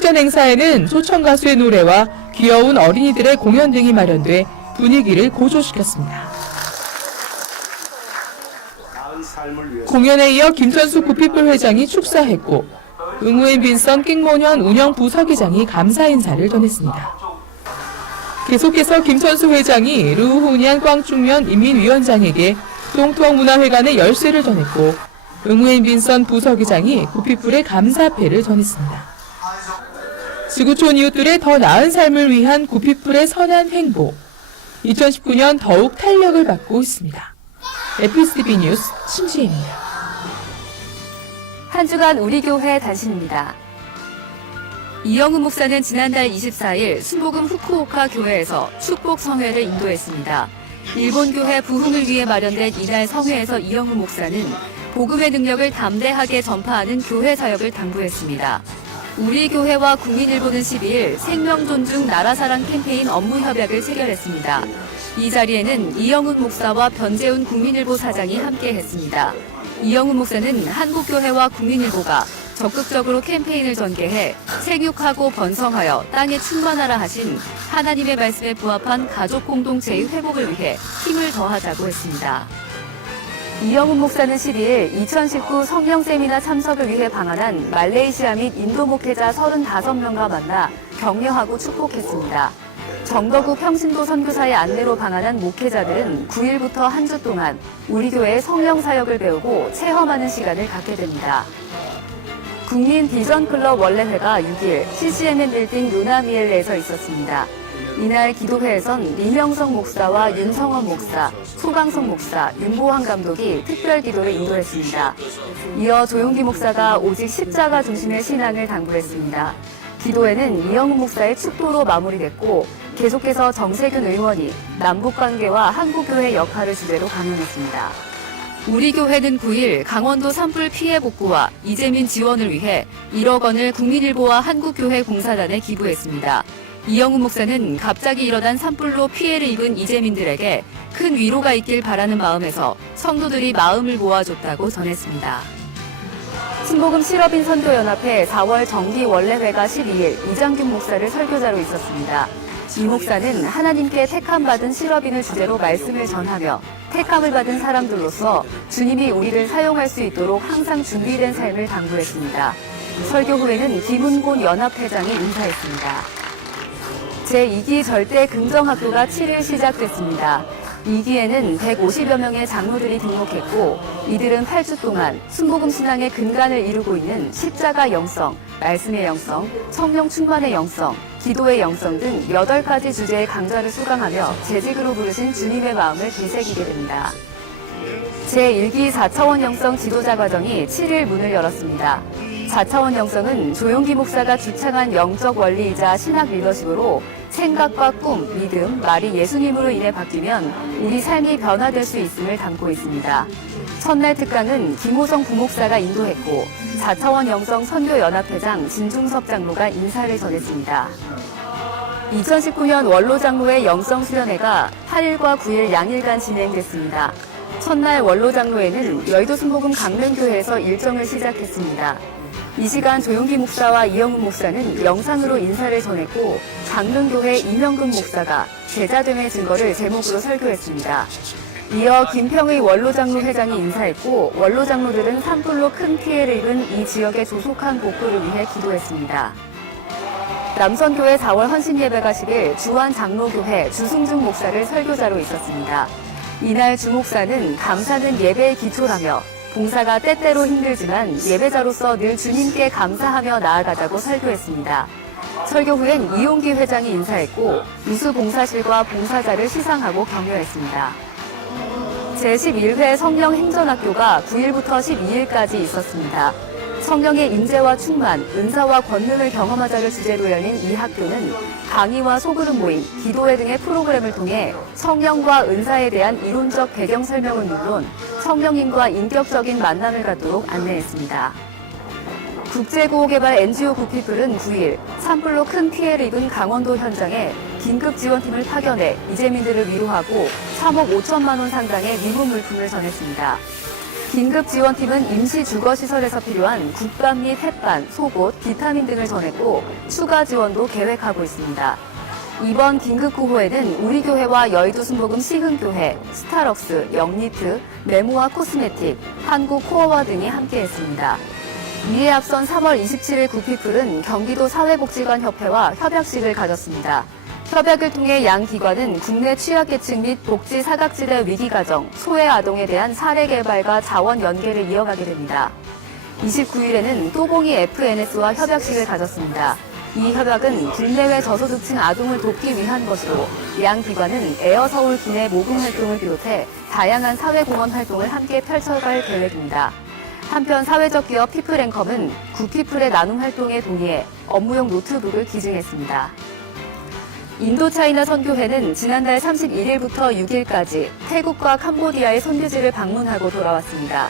축전 행사에는 초청 가수의 노래와 귀여운 어린이들의 공연 등이 마련돼 분위기를 고조시켰습니다. 공연에 이어 김천수 구피뿔 회장이 축사했고 응우엔 빈선 낑모년 운영 부서기장이 감사 인사를 전했습니다. 계속해서 김천수 회장이 르후니안 꽝충면 인민위원장에게 동투억문화회관의 열쇠를 전했고 응우엔 빈선 부서기장이 구피뿔의 감사패를 전했습니다. 지구촌 이웃들의 더 나은 삶을 위한 구피뿔의 선한 행보. 2019년 더욱 탄력을 받고 있습니다. FCB 뉴스 신지혜입니다. 한 주간 우리 교회 단신입니다. 이영훈 목사는 지난달 24일 순복음 후쿠오카 교회에서 축복 성회를 인도했습니다. 일본 교회 부흥을 위해 마련된 이날 성회에서 이영훈 목사는 복음의 능력을 담대하게 전파하는 교회 사역을 당부했습니다. 우리 교회와 국민일보는 12일 생명 존중 나라 사랑 캠페인 업무 협약을 체결했습니다. 이 자리에는 이영훈 목사와 변재훈 국민일보 사장이 함께했습니다. 이영훈 목사는 한국교회와 국민일보가 적극적으로 캠페인을 전개해 생육하고 번성하여 땅에 충만하라 하신 하나님의 말씀에 부합한 가족 공동체의 회복을 위해 힘을 더하자고 했습니다. 이영훈 목사는 12일 2019 성령 세미나 참석을 위해 방한한 말레이시아 및 인도 목회자 35명과 만나 격려하고 축복했습니다. 정덕우 평신도 선교사의 안내로 방한한 목회자들은 9일부터 한 주 동안 우리 교회의 성령 사역을 배우고 체험하는 시간을 갖게 됩니다. 국민 비전클럽 원래회가 6일 CCMN 빌딩 루나미엘레에서 있었습니다. 이날 기도회에선 리명성 목사와 윤성원 목사, 소강성 목사, 윤보환 감독이 특별 기도를 인도했습니다. 이어 조용기 목사가 오직 십자가 중심의 신앙을 당부했습니다. 기도회는 이영훈 목사의 축도로 마무리됐고 계속해서 정세균 의원이 남북관계와 한국교회 역할을 주제로 강연했습니다. 우리 교회는 9일 강원도 산불 피해 복구와 이재민 지원을 위해 1억 원을 국민일보와 한국교회 공사단에 기부했습니다. 이영훈 목사는 갑자기 일어난 산불로 피해를 입은 이재민들에게 큰 위로가 있길 바라는 마음에서 성도들이 마음을 모아줬다고 전했습니다. 신복음 실업인 선교연합회 4월 정기 원래회가 12일 이장균 목사를 설교자로 있었습니다. 이 목사는 하나님께 택함받은 실업인을 주제로 말씀을 전하며 택함을 받은 사람들로서 주님이 우리를 사용할 수 있도록 항상 준비된 삶을 당부했습니다. 설교 후에는 김은곤 연합회장이 인사했습니다. 제2기 절대 긍정학교가 7일 시작됐습니다. 2기에는 150여 명의 장로들이 등록했고 이들은 8주 동안 순복음 신앙의 근간을 이루고 있는 십자가 영성, 말씀의 영성, 성령 충만의 영성, 기도의 영성 등 8가지 주제의 강좌를 수강하며 재직으로 부르신 주님의 마음을 되새기게 됩니다. 제1기 4차원 영성 지도자 과정이 7일 문을 열었습니다. 4차원 영성은 조용기 목사가 주창한 영적 원리이자 신학 리더십으로 생각과 꿈, 믿음, 말이 예수님으로 인해 바뀌면 우리 삶이 변화될 수 있음을 담고 있습니다. 첫날 특강은 김호성 부목사가 인도했고 4차원 영성 선교연합회장 진중섭 장로가 인사를 전했습니다. 2019년 원로 장로의 영성 수련회가 8일과 9일 양일간 진행됐습니다. 첫날 원로 장로회는 여의도 순복음 강릉교회에서 일정을 시작했습니다. 이 시간 조용기 목사와 이영훈 목사는 영상으로 인사를 전했고 강릉교회 이명근 목사가 제자됨의 증거를 제목으로 설교했습니다. 이어 김평의 원로장로 회장이 인사했고 원로장로들은 산불로 큰 피해를 입은 이 지역의 조속한 복구를 위해 기도했습니다. 남선교회 4월 헌신예배가 10일 주한장로교회 주승중 목사를 설교자로 있었습니다. 이날 주 목사는 감사는 예배의 기초라며 봉사가 때때로 힘들지만 예배자로서 늘 주님께 감사하며 나아가자고 설교했습니다. 설교 후엔 이용기 회장이 인사했고 유수봉사실과 봉사자를 시상하고 격려했습니다. 제11회 성령행전학교가 9일부터 12일까지 있었습니다. 성령의 임재와 충만, 은사와 권능을 경험하자를 주제로 열린 이 학교는 강의와 소그룹 모임, 기도회 등의 프로그램을 통해 성령과 은사에 대한 이론적 배경 설명은 물론 성령님과 인격적인 만남을 갖도록 안내했습니다. 국제구호개발 NGO 구피플은 9일 산불로 큰 피해를 입은 강원도 현장에 긴급지원팀을 파견해 이재민들을 위로하고 3억 5천만 원 상당의 미문 물품을 전했습니다. 긴급 지원팀은 임시 주거시설에서 필요한 국밥 및 햇반, 속옷, 비타민 등을 전했고 추가 지원도 계획하고 있습니다. 이번 긴급 구호에는 우리 교회와 여의도 순복음 시흥교회, 스타럭스, 영리트, 메모와 코스메틱, 한국 코어와 등이 함께했습니다. 이에 앞선 3월 27일 구피플은 경기도 사회복지관협회와 협약식을 가졌습니다. 협약을 통해 양 기관은 국내 취약계층 및 복지 사각지대 위기가정, 소외 아동에 대한 사례 개발과 자원 연계를 이어가게 됩니다. 29일에는 또봉이 FNS와 협약식을 가졌습니다. 이 협약은 국내외 저소득층 아동을 돕기 위한 것으로 양 기관은 에어서울 기내 모금 활동을 비롯해 다양한 사회공헌 활동을 함께 펼쳐갈 계획입니다. 한편 사회적 기업 피플앤컴은 구피플의 나눔 활동에 동의해 업무용 노트북을 기증했습니다. 인도차이나 선교회는 지난달 31일부터 6일까지 태국과 캄보디아의 선교지를 방문하고 돌아왔습니다.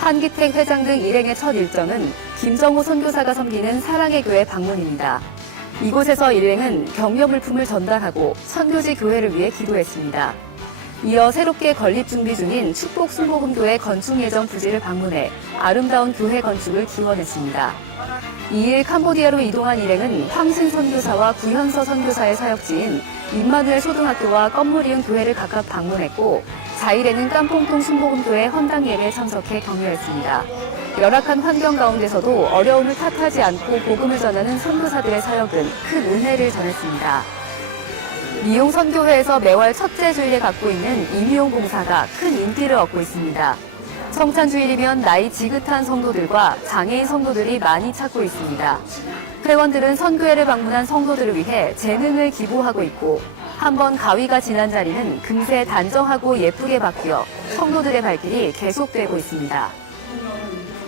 한기택 회장 등 일행의 첫 일정은 김정호 선교사가 섬기는 사랑의 교회 방문입니다. 이곳에서 일행은 격려 물품을 전달하고 선교지 교회를 위해 기도했습니다. 이어 새롭게 건립 준비 중인 축복 순복음교회 건축 예정 부지를 방문해 아름다운 교회 건축을 기원했습니다. 2일 캄보디아로 이동한 일행은 황신 선교사와 구현서 선교사의 사역지인 임마누엘 초등학교와 껌무리은 교회를 각각 방문했고 4일에는 깜퐁통 순복음교회 헌당 예배에 참석해 격려했습니다. 열악한 환경 가운데서도 어려움을 탓하지 않고 복음을 전하는 선교사들의 사역은 큰 은혜를 전했습니다. 미용 선교회에서 매월 첫째 주일에 갖고 있는 임미용 봉사가 큰 인기를 얻고 있습니다. 성찬주일이면 나이 지긋한 성도들과 장애인 성도들이 많이 찾고 있습니다. 회원들은 선교회를 방문한 성도들을 위해 재능을 기부하고 있고 한번 가위가 지난 자리는 금세 단정하고 예쁘게 바뀌어 성도들의 발길이 계속되고 있습니다.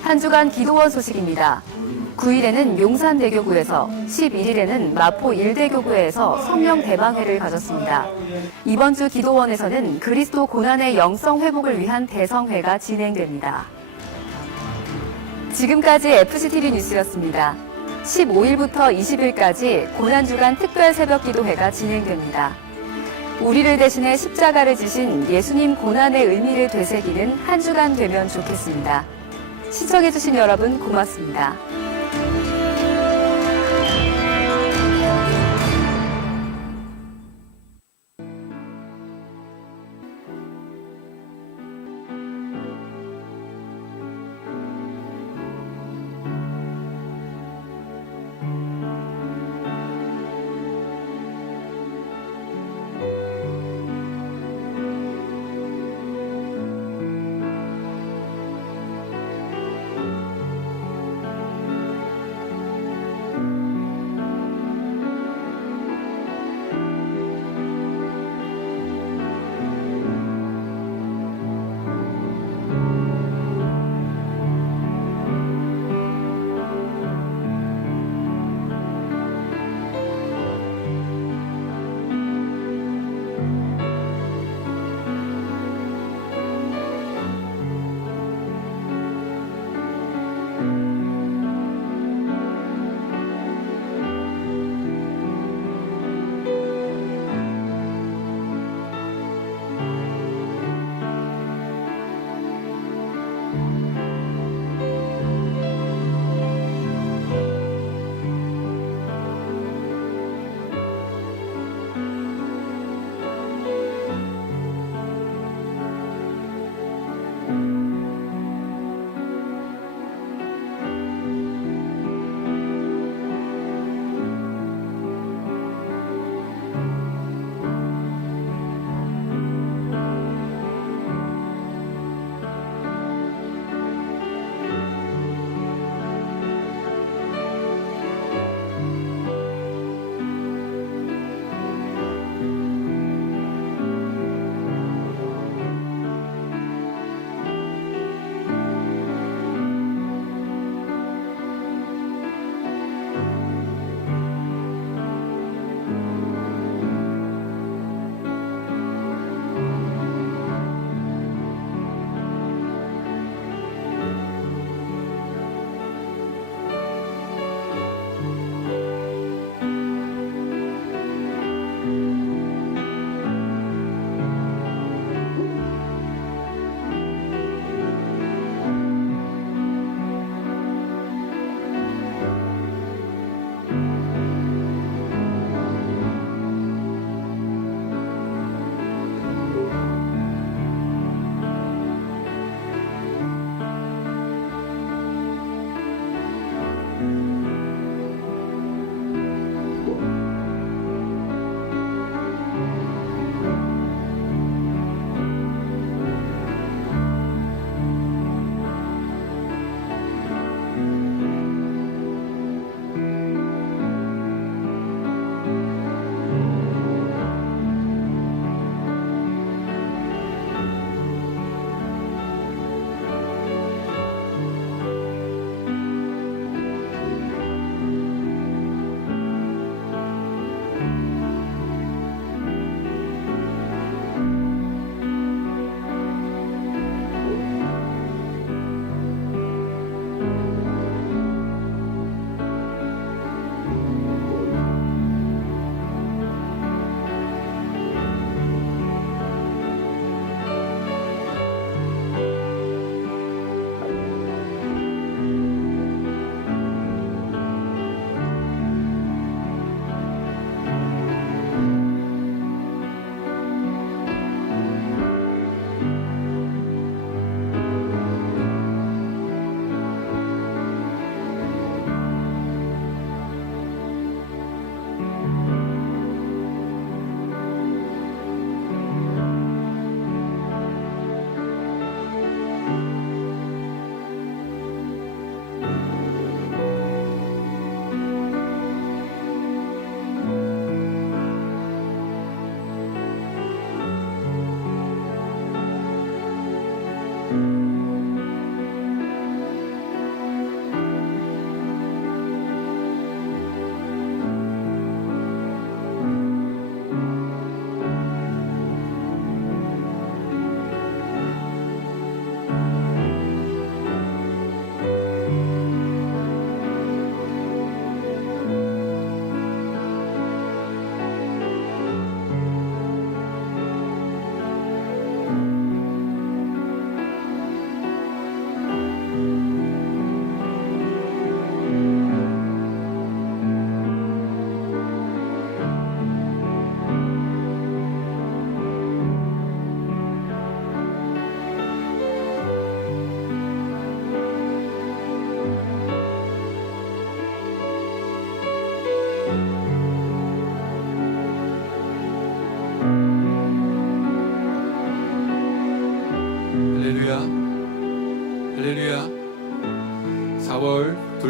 한 주간 기도원 소식입니다. 9일에는 용산대교구에서 11일에는 마포 1대교구에서 성령 대방회를 가졌습니다. 이번 주 기도원에서는 그리스도 고난의 영성 회복을 위한 대성회가 진행됩니다. 지금까지 FCTV 뉴스였습니다. 15일부터 20일까지 고난주간 특별 새벽 기도회가 진행됩니다. 우리를 대신해 십자가를 지신 예수님 고난의 의미를 되새기는 한 주간 되면 좋겠습니다. 시청해주신 여러분 고맙습니다.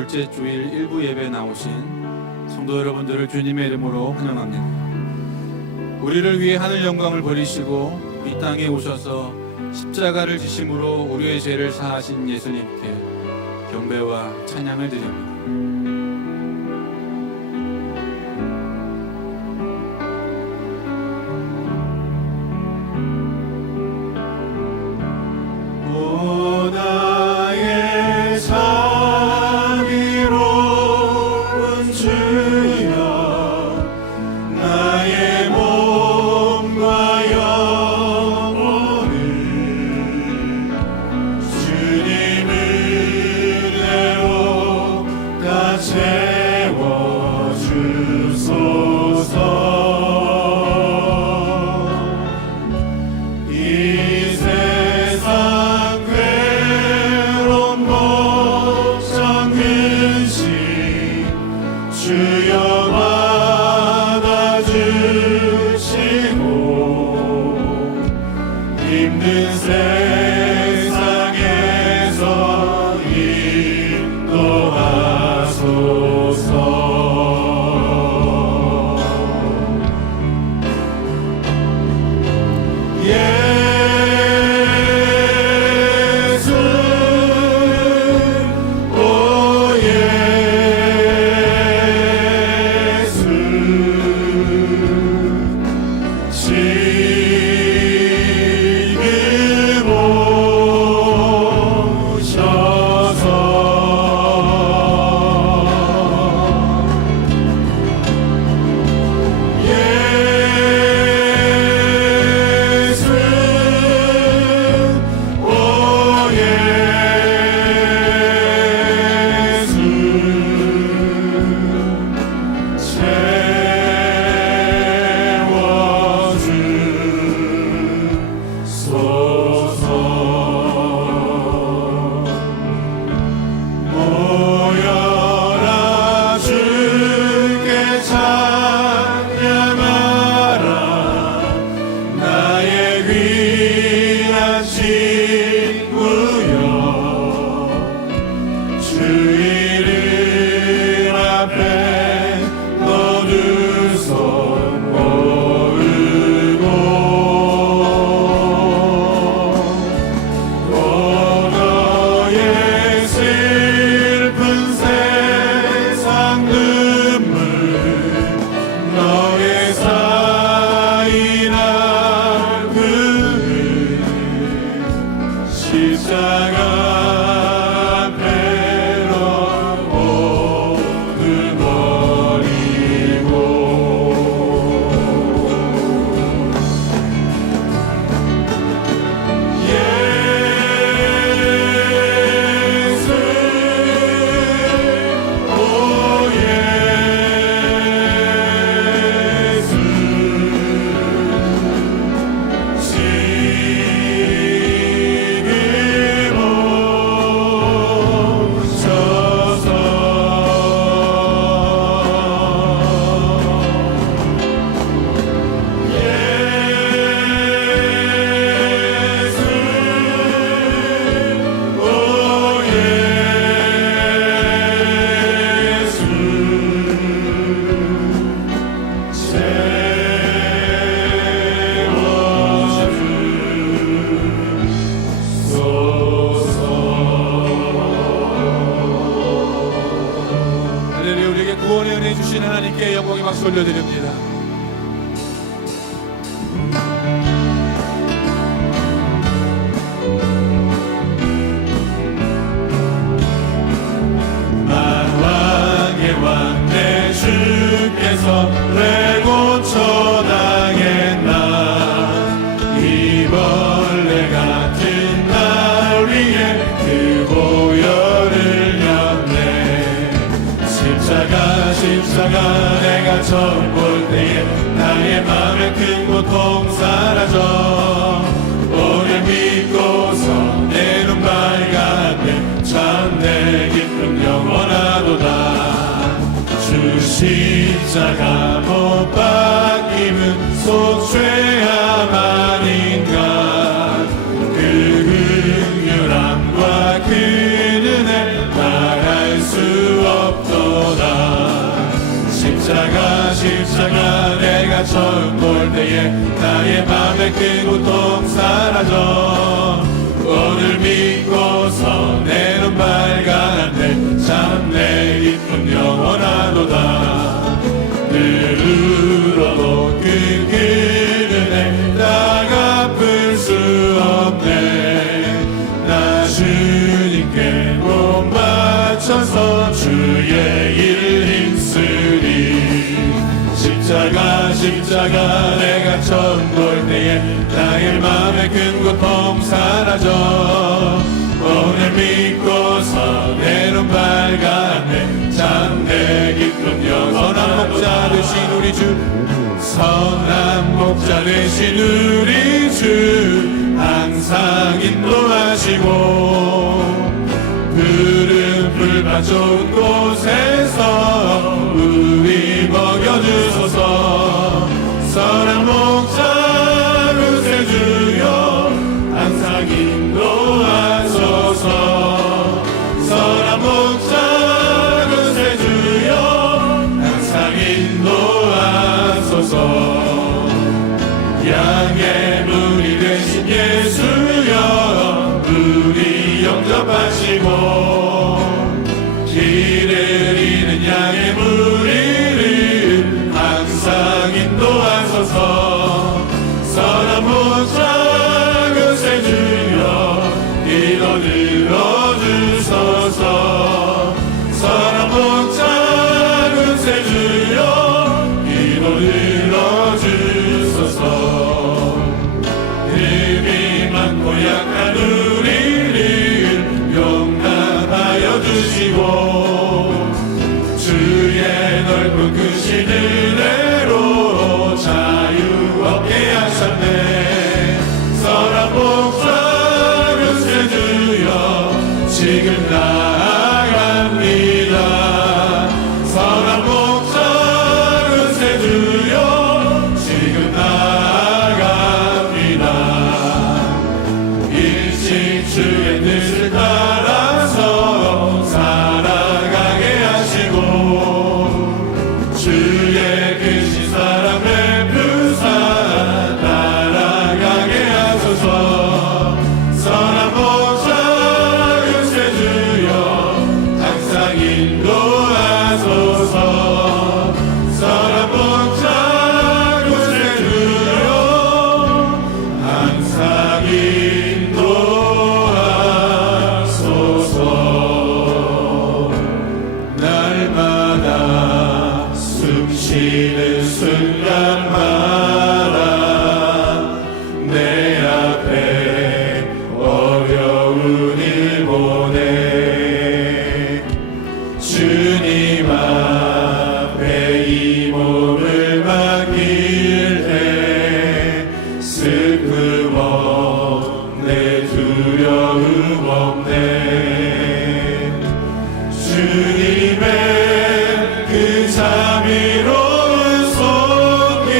첫째 주일 일부 예배 나오신 성도 여러분들을 주님의 이름으로 환영합니다. 우리를 위해 하늘 영광을 버리시고 이 땅에 오셔서 십자가를 지심으로 우리의 죄를 사하신 예수님께 경배와 찬양을 드립니다. 오 나의 자비로운 주여 나의 몸과 영혼을 주님 은혜로 다 채워주소서. 이 세상 괴로운 목적 근심 주여 받아주시고 힘든 세상에서 인도하소서. 예수 오 예수 지금 하나님께 영광의 박수 올려드립니다. 만왕의 왕 내 주께서 내 고쳐당했나 이 벌레 같은 날 위에 그 보혈을 렸네. 십자가 내가 처음 볼 때에 나의 마음의 큰 고통 사라져 오늘 믿고서 내 눈 밝았네. 참 내 기쁨 영원하도다. 주 십자가 못 박힘은 속죄함 아닌가. 그 긍휼함과 그 은혜 말할 수 십자가 내가 처음 볼 때에 나의 맘에 큰 고통 사라져 오늘 믿고서 내 눈 밝아났네 참 내 기쁨 영원하도다 늘 울어도 그 은혜 다 갚을 수 없네 나 주님께 못 맞춰서 주의 일 힘쓰리 십자가 내가 처음 볼 때에 나의 맘에 큰 고통 사라져 오늘 믿고서 내 눈 밝았네 참 내 기쁨 선한 목자 되신 우리 주 선한 목자 되신 우리 주 항상 인도하시고 푸른 풀밭 좋은 곳에서 우리 먹여주소서 선한 목자 구세주여 항상 인도하소서 선한 목자 구세주여 항상 인도하소서 양의 문이 되신 예수여 우리 영접하시고 길을 잃은 양의 무리를 항상 인도하소서 선한 목자 구세주여 기도 들어주소서 선한 목자 구세주여 기도 들어주소서 힘이 많고 약한 우리를 용납하여 주시고 주의 넓은 크신 은혜로 자유 얻게 하셨네 선한 목자 구세주여 지금 나아갑니다 선한 목자 구세주여 지금 나아갑니다 일찍 주의 뜻을 따라서 살아가게 하시고 주의 크신 사랑 베푸사 따라가게 하소서 선한 목자 구세주여 항상 인도하소서 선한 목자 구세주여 항상 인도하소서 날마다 숨쉬는 순간마다 내 앞에 어려운 일 보내 주님 앞에 이 몸을 맡길 때 슬픔 없네 두려움 없네 주님의 그 자비로운 손길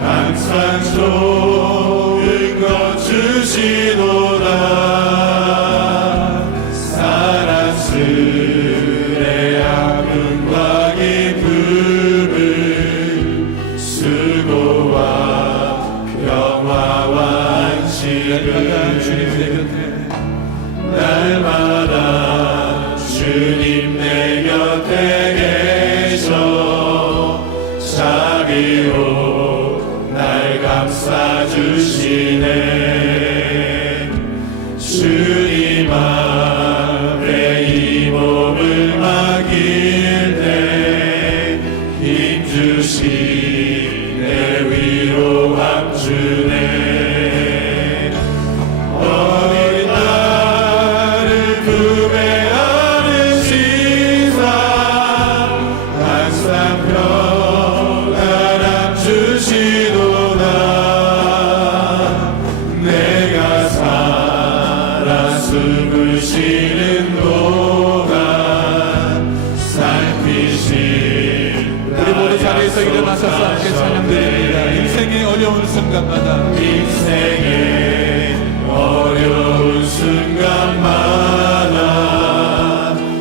항상 좋은 것 주시도다 사랑스레 아픔과 기쁨을 수고와 평화와 안식을 주님 내 곁에 날마다 주님 내 곁에 계셔 자비로 날 감싸주시네 주님 앞에 이 몸을 맡길 때 힘주시네 위로함 주네 어린 딸을 품에 안으시사 항상 평안함 주시도다 내가 살아 숨을 쉬는 동안 살피신 우리 모두 자리에서 일어나셔서 함께 찬양드립니다. 인생의 어려운 순간마다 인생의 어려운 순간마다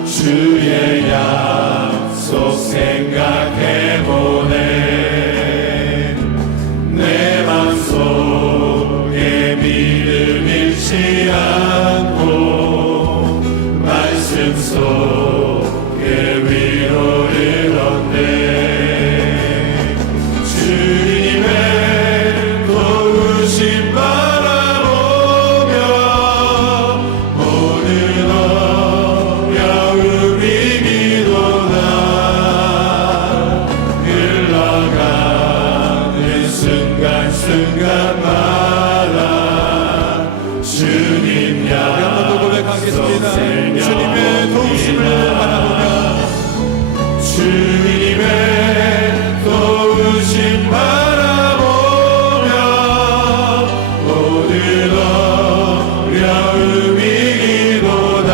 주의 약속 생각해보네. 내 맘속에 믿음 잃지 않고 말씀 속에 위로를 얻네. 주님의 도우심 바라보며 모든 어려움 이기도다. 흘러가는 순간순간마다 주님 한번더 고백하겠습니다. 주님의 도우심을 바라보며 주님의 도우심 바라보며 모든 어려움 이기도다.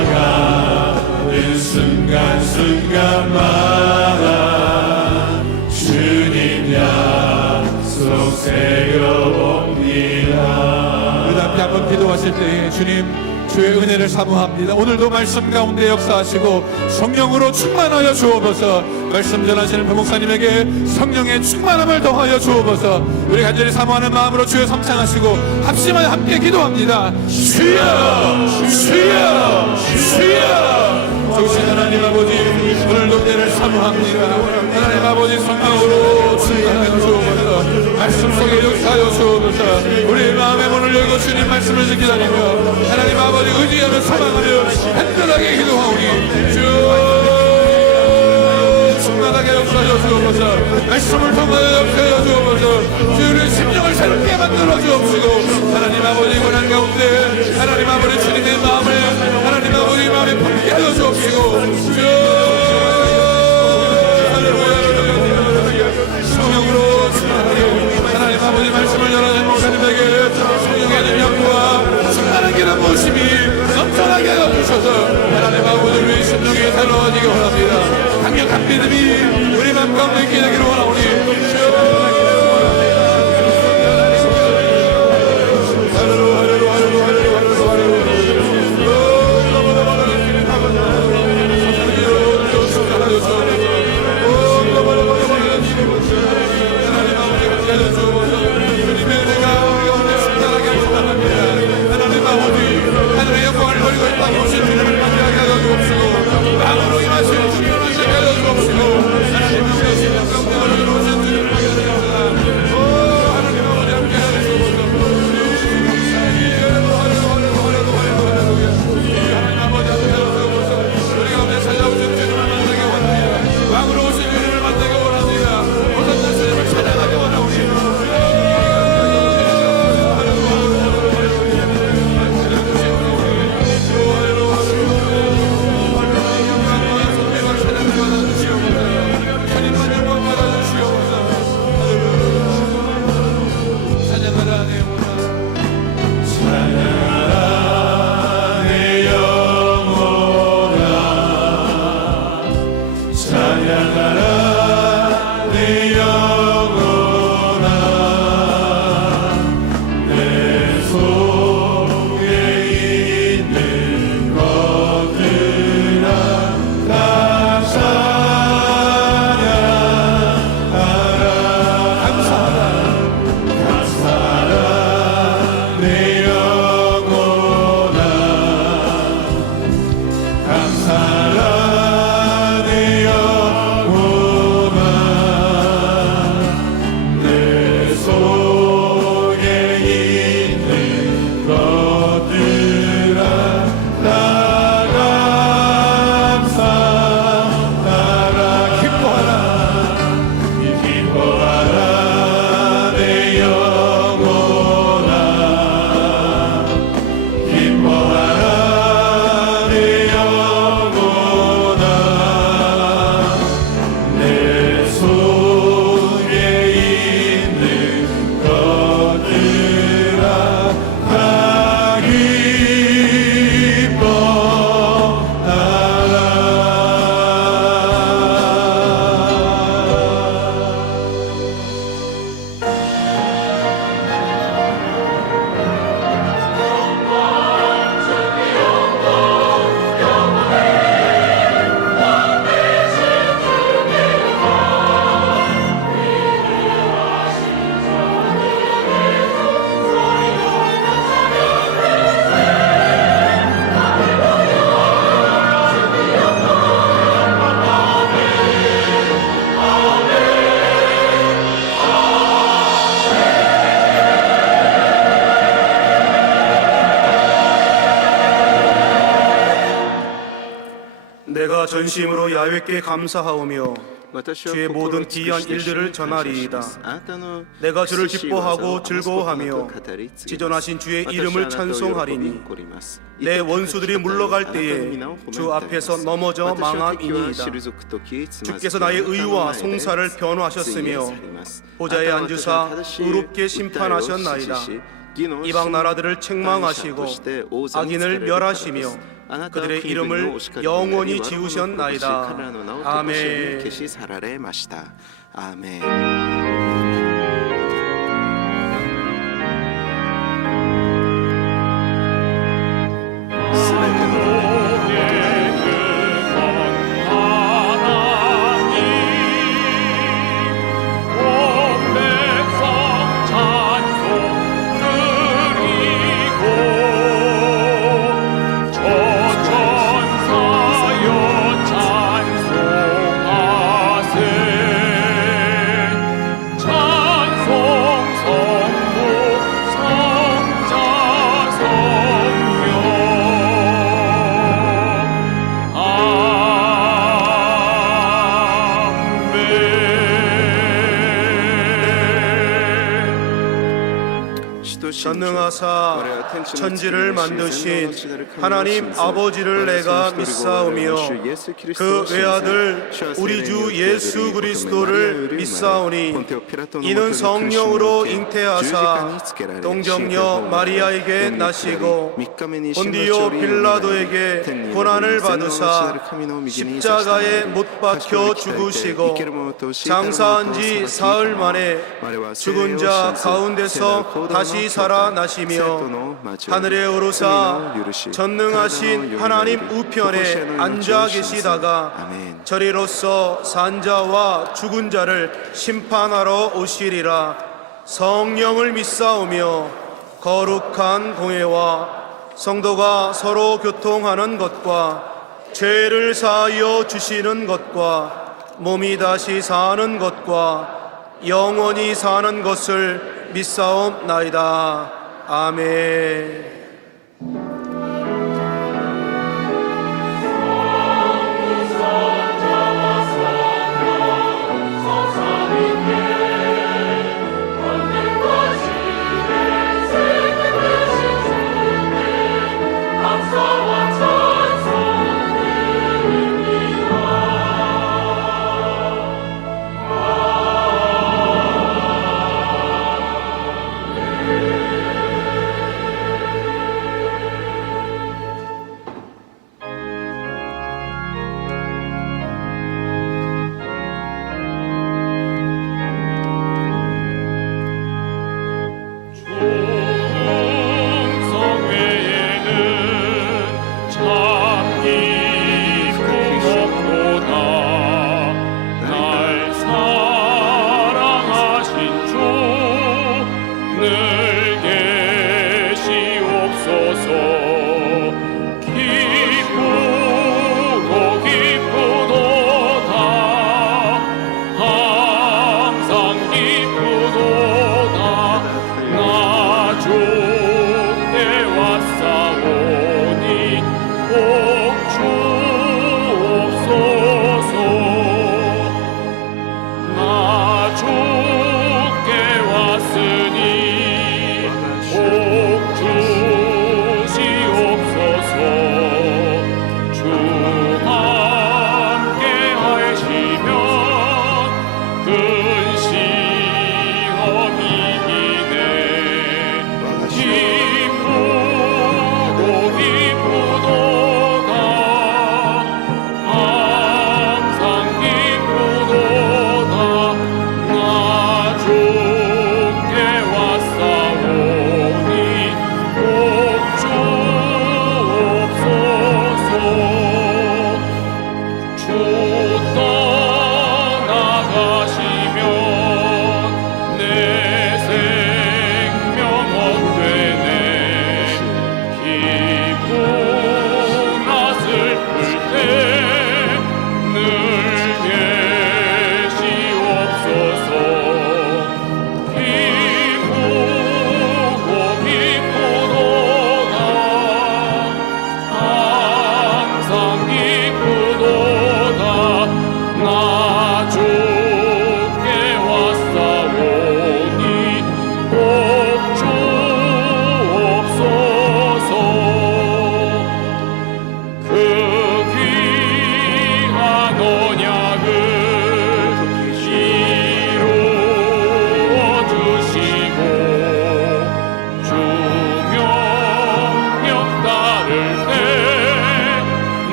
흘러가는 순간순간마다 주님 약속 새겨봅니다. 우리 함께 한번 기도하실 때에 주님 주의 은혜를 사모합니다. 오늘도 말씀 가운데 역사하시고 성령으로 충만하여 주옵소서. 말씀 전하시는 부목사님에게 성령의 충만함을 더하여 주옵소서. 우리 간절히 사모하는 마음으로 주여 성창하시고 합심하여 함께 기도합니다. 주여 주여 주여. 좋으신 하나님 아버지, 오늘도 때를 사모합니다. 하나님 아버지, 성령으로 충만하여 주옵소서. 말씀 속에 역사하여 주옵소서. 우리의 마음의 문을 열고 주님 말씀을 기다리며 하나님 아버지 의지하며 소망하며 간절하게 기도하오니 주여 충만하게 역사하여 주옵소서. 말씀을 통하여 역사하여 주옵소서. 주의 심령을 새롭게 만들어 주옵시고 하나님 아버지 고난 가운데 하나님 아버지 주님의 마음을 하나님 아버지 마음에 품게 하여 주옵시고 주여 성령으로 충만하게 하나님 아버지 말씀을 전하신 목사님에게 성령의 능력과 충만한 기름 부으심이 넘쳐나게 하여 주셔서 하나님 아버지 우리 심령이 새로워지기 원합니다. 강력한 믿음이 우리 맘 가운데 있게 되기를 원하오니 하늘의 영광을 버리고 있다고 오신 주님을 맞이하게 하여 주옵시고 마음으로 임하시는 주님을 맞이하게 하여 주옵시고 하나님 아버지 심령 가운데 오신 주님을 맞이하게 하여 주옵시고 하나님 아버지 함께 하여 주옵소서. 하나님 아버지 함께 하여 주옵소서. 우리 가운데 찾아오신 주님을 만나게 원합니다. 왕으로 오신 주님을 만나게 원합니다. 오셨다 주님을 찾아가게 원하오니 기뻐하라 내 영혼아 내가 전심으로 야훼께 감사하오며 私は 주의 心 모든 を尽 기이한 くして主 일들을 に感謝しま 전하리이다. す。あなたの 내가 주를 素しい技を 기뻐하고 余すことなく 즐거워하며 語り継ぎます。 지존하신 주의 私は 이름을 あなたを喜び 찬송하리니 誇ります。 내 원수들이 물러갈 あなたの 때에 皆を褒め 주 歌い 앞에서 ます 넘어져 私は敵は 망함이니이다. 退く時つまずき 주께서 나의 あなたの 의와 前で 송사를 ついえ 변호하셨으며 去ります 보좌에 あなたは 앉으사 私の正しい 의롭게 訴えを 심판하셨나이다. 支持し義の 이방 나라들을 審判者 책망하시고 として王座に 악인을 つかれるからです 멸하시며 あなたは 그들의 国々の 이름을 お叱りになり 영원히 我々の滅ぼし 지우셨나이다. 彼らの名を常しえに 아멘. 消し去られましたアーメンすべての 전능하사 천지를 만드신 하나님 아버지를 내가 믿사오며 그 외아들 우리 주 예수 그리스도를 믿사오니 이는 성령으로 잉태하사 동정녀 마리아에게 나시고 본디오 빌라도에게 고난을 받으사 십자가에 못 박혀 죽으시고 장사한 지 사흘 만에 죽은 자 가운데서 다시 살아나시며 하늘에 오르사 전능하신 하나님 우편에 앉아 계시다가 저리로서 산자와 죽은 자를 심판하러 오시리라. 성령을 믿사오며 거룩한 공회와 성도가 서로 교통하는 것과 죄를 사하여 주시는 것과 몸이 다시 사는 것과 영원히 사는 것을 믿사옵나이다. 아멘.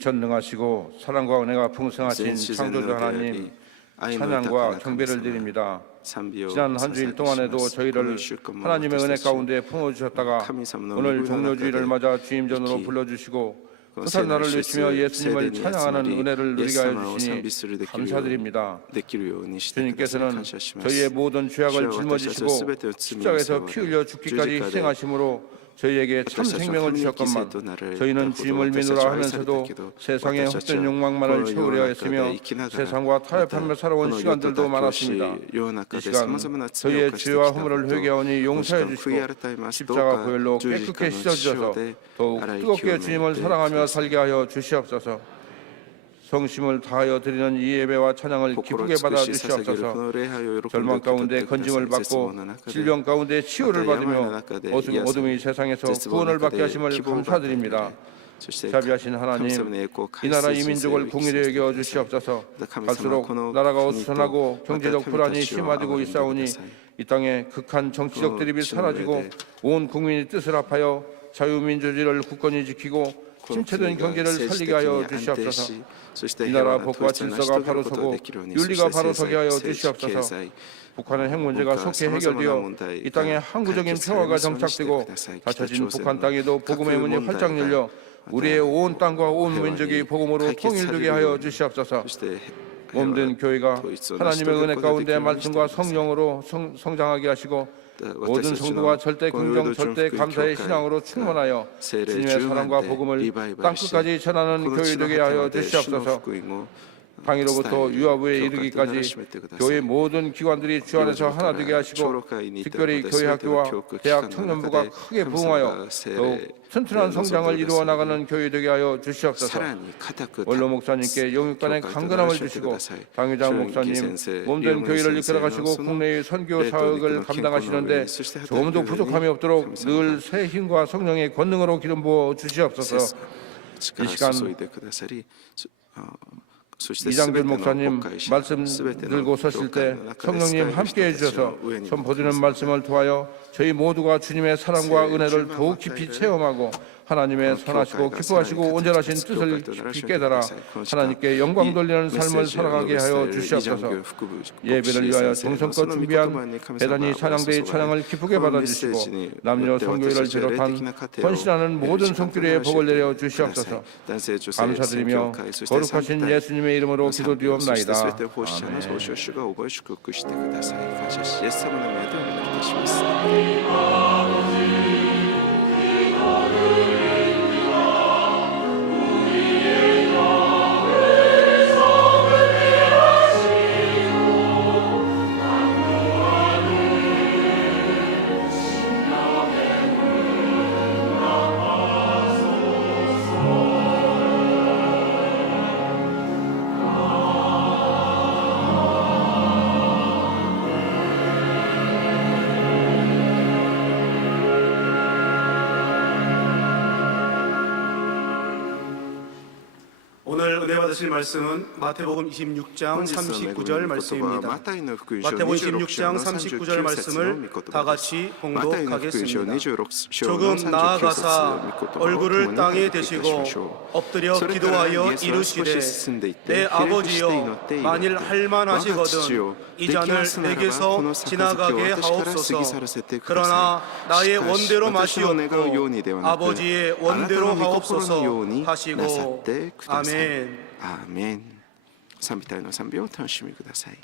전능하시고 사랑과 은혜가 풍성하신 창조주 하나님 찬양과 경배를 드립니다. 지난 한 주일 동안에도 저희를 하나님의 은혜 가운데 품어주셨다가 오늘 종료주일을 맞아 주임전으로 불러주시고 뜻한 날을 외치며 예수님을 찬양하는 은혜를 누리게 하여 주시니 감사드립니다. 주님께서는 저희의 모든 죄악을 짊어지시고 십자가에서 피 흘려 죽기까지 희생하심으로 저희에게 참 생명을 주셨건만 저희는 주님을 믿으라 하면서도 세상의 헛된 욕망만을 채우려 했으며 세상과 타협하며 살아온 시간들도 많았습니다. 이 시간 저희의 죄와 허물을 회개하오니 용서해 주시고 십자가 보혈로 깨끗게 씻어주셔서 더욱 뜨겁게 주님을 사랑하며 살게 하여 주시옵소서. 성심을 다하여 드리는 이 예배와 찬양을 기쁘게 받아 주시옵소서. 절망 가운데 건짐을 받고 질병 가운데 치유를 받으며 어둠이 세상에서 구원을 받게 하심을 감사드립니다. 자비하신 하나님, 이 나라 이 민족을 공의로 여겨 주시옵소서. 갈수록 나라가 어수선하고 경제적 불안이 심화되고 있사오니 이 땅에 극한 정치적 대립이 사라지고 온 국민의 뜻을 합하여 자유민주주의를 굳건히 지키고 침체된 경제를 살리게 하여 주시옵소서. 이 나라 법과 질서가 바로 서고 윤리가 바로 서게 하여 주시옵소서. 북한의 핵 문제가 속히 해결되어 이 땅에 항구적인 평화가 정착되고 닫혀진 북한 땅에도 복음의 문이 활짝 열려 우리의 온 땅과 온 민족이 복음으로 통일되게 하여 주시옵소서. 몸된 교회가 하나님의 은혜 가운데 말씀과 성령으로 성장하게 하시고 모든 성도가 절대 긍정, 절대 감사의 신앙으로 충만하여 주님의 사랑과 복음을 땅끝까지 전하는 교회 되게 하여 주시옵소서. 당일로부터 유아부에 이르기까지 교회 모든 기관들이 주 안에서 하나 되게 하시고 특별히 교회 학교와 대학 청년부가 크게 부흥하여 더욱 튼튼한 성장을 이루어 나가는 교회 되게 하여 주시옵소서. 원로 목사님께 영육간의 강건함을 주시고 당회장 목사님 몸된 교회를 이끌어가시고 국내의 선교 사역을 감당하시는데 조금도 부족함이 없도록 늘 새 힘과 성령의 권능으로 기름 부어 주시옵소서. 이 시간 이장준 목사님 말씀 들고 서실 때 성령님 함께해 주셔서 선포되는 말씀을 통하여 저희 모두가 주님의 사랑과 은혜를 더욱 깊이 체험하고 하나님의 선하시고 기뻐하시고 온전하신 뜻을 깊이 깨달아 하나님께 영광 돌리는 삶을 살아가게 하여 주시옵소서. 예배를 위하여 정성껏 준비한 대단히 찬양대의 찬양을 기쁘게 받아주시고 남녀 성교회를 비롯한 헌신하는 모든 성교회에 복을 내려 주시옵소서. 감사드리며 거룩하신 예수님의 이름으로 기도드리옵나이다. 오늘 은혜 받으실 말씀은 마태복음 26장 39절 말씀입니다. 마태복음 26장 39절 말씀을 다 같이 봉독하겠습니다. 조금 나아가사 얼굴을 땅에 대시고 엎드려 기도하여 이르시되 내 아버지여 만일 할만하시거든 이 잔을 내게서 지나가게 하옵소서. 그러나 나의 원대로 마시옵고 아버지의 원대로 하옵소서 하시고 아멘. アーメン。賛美隊の賛美をお楽しみください。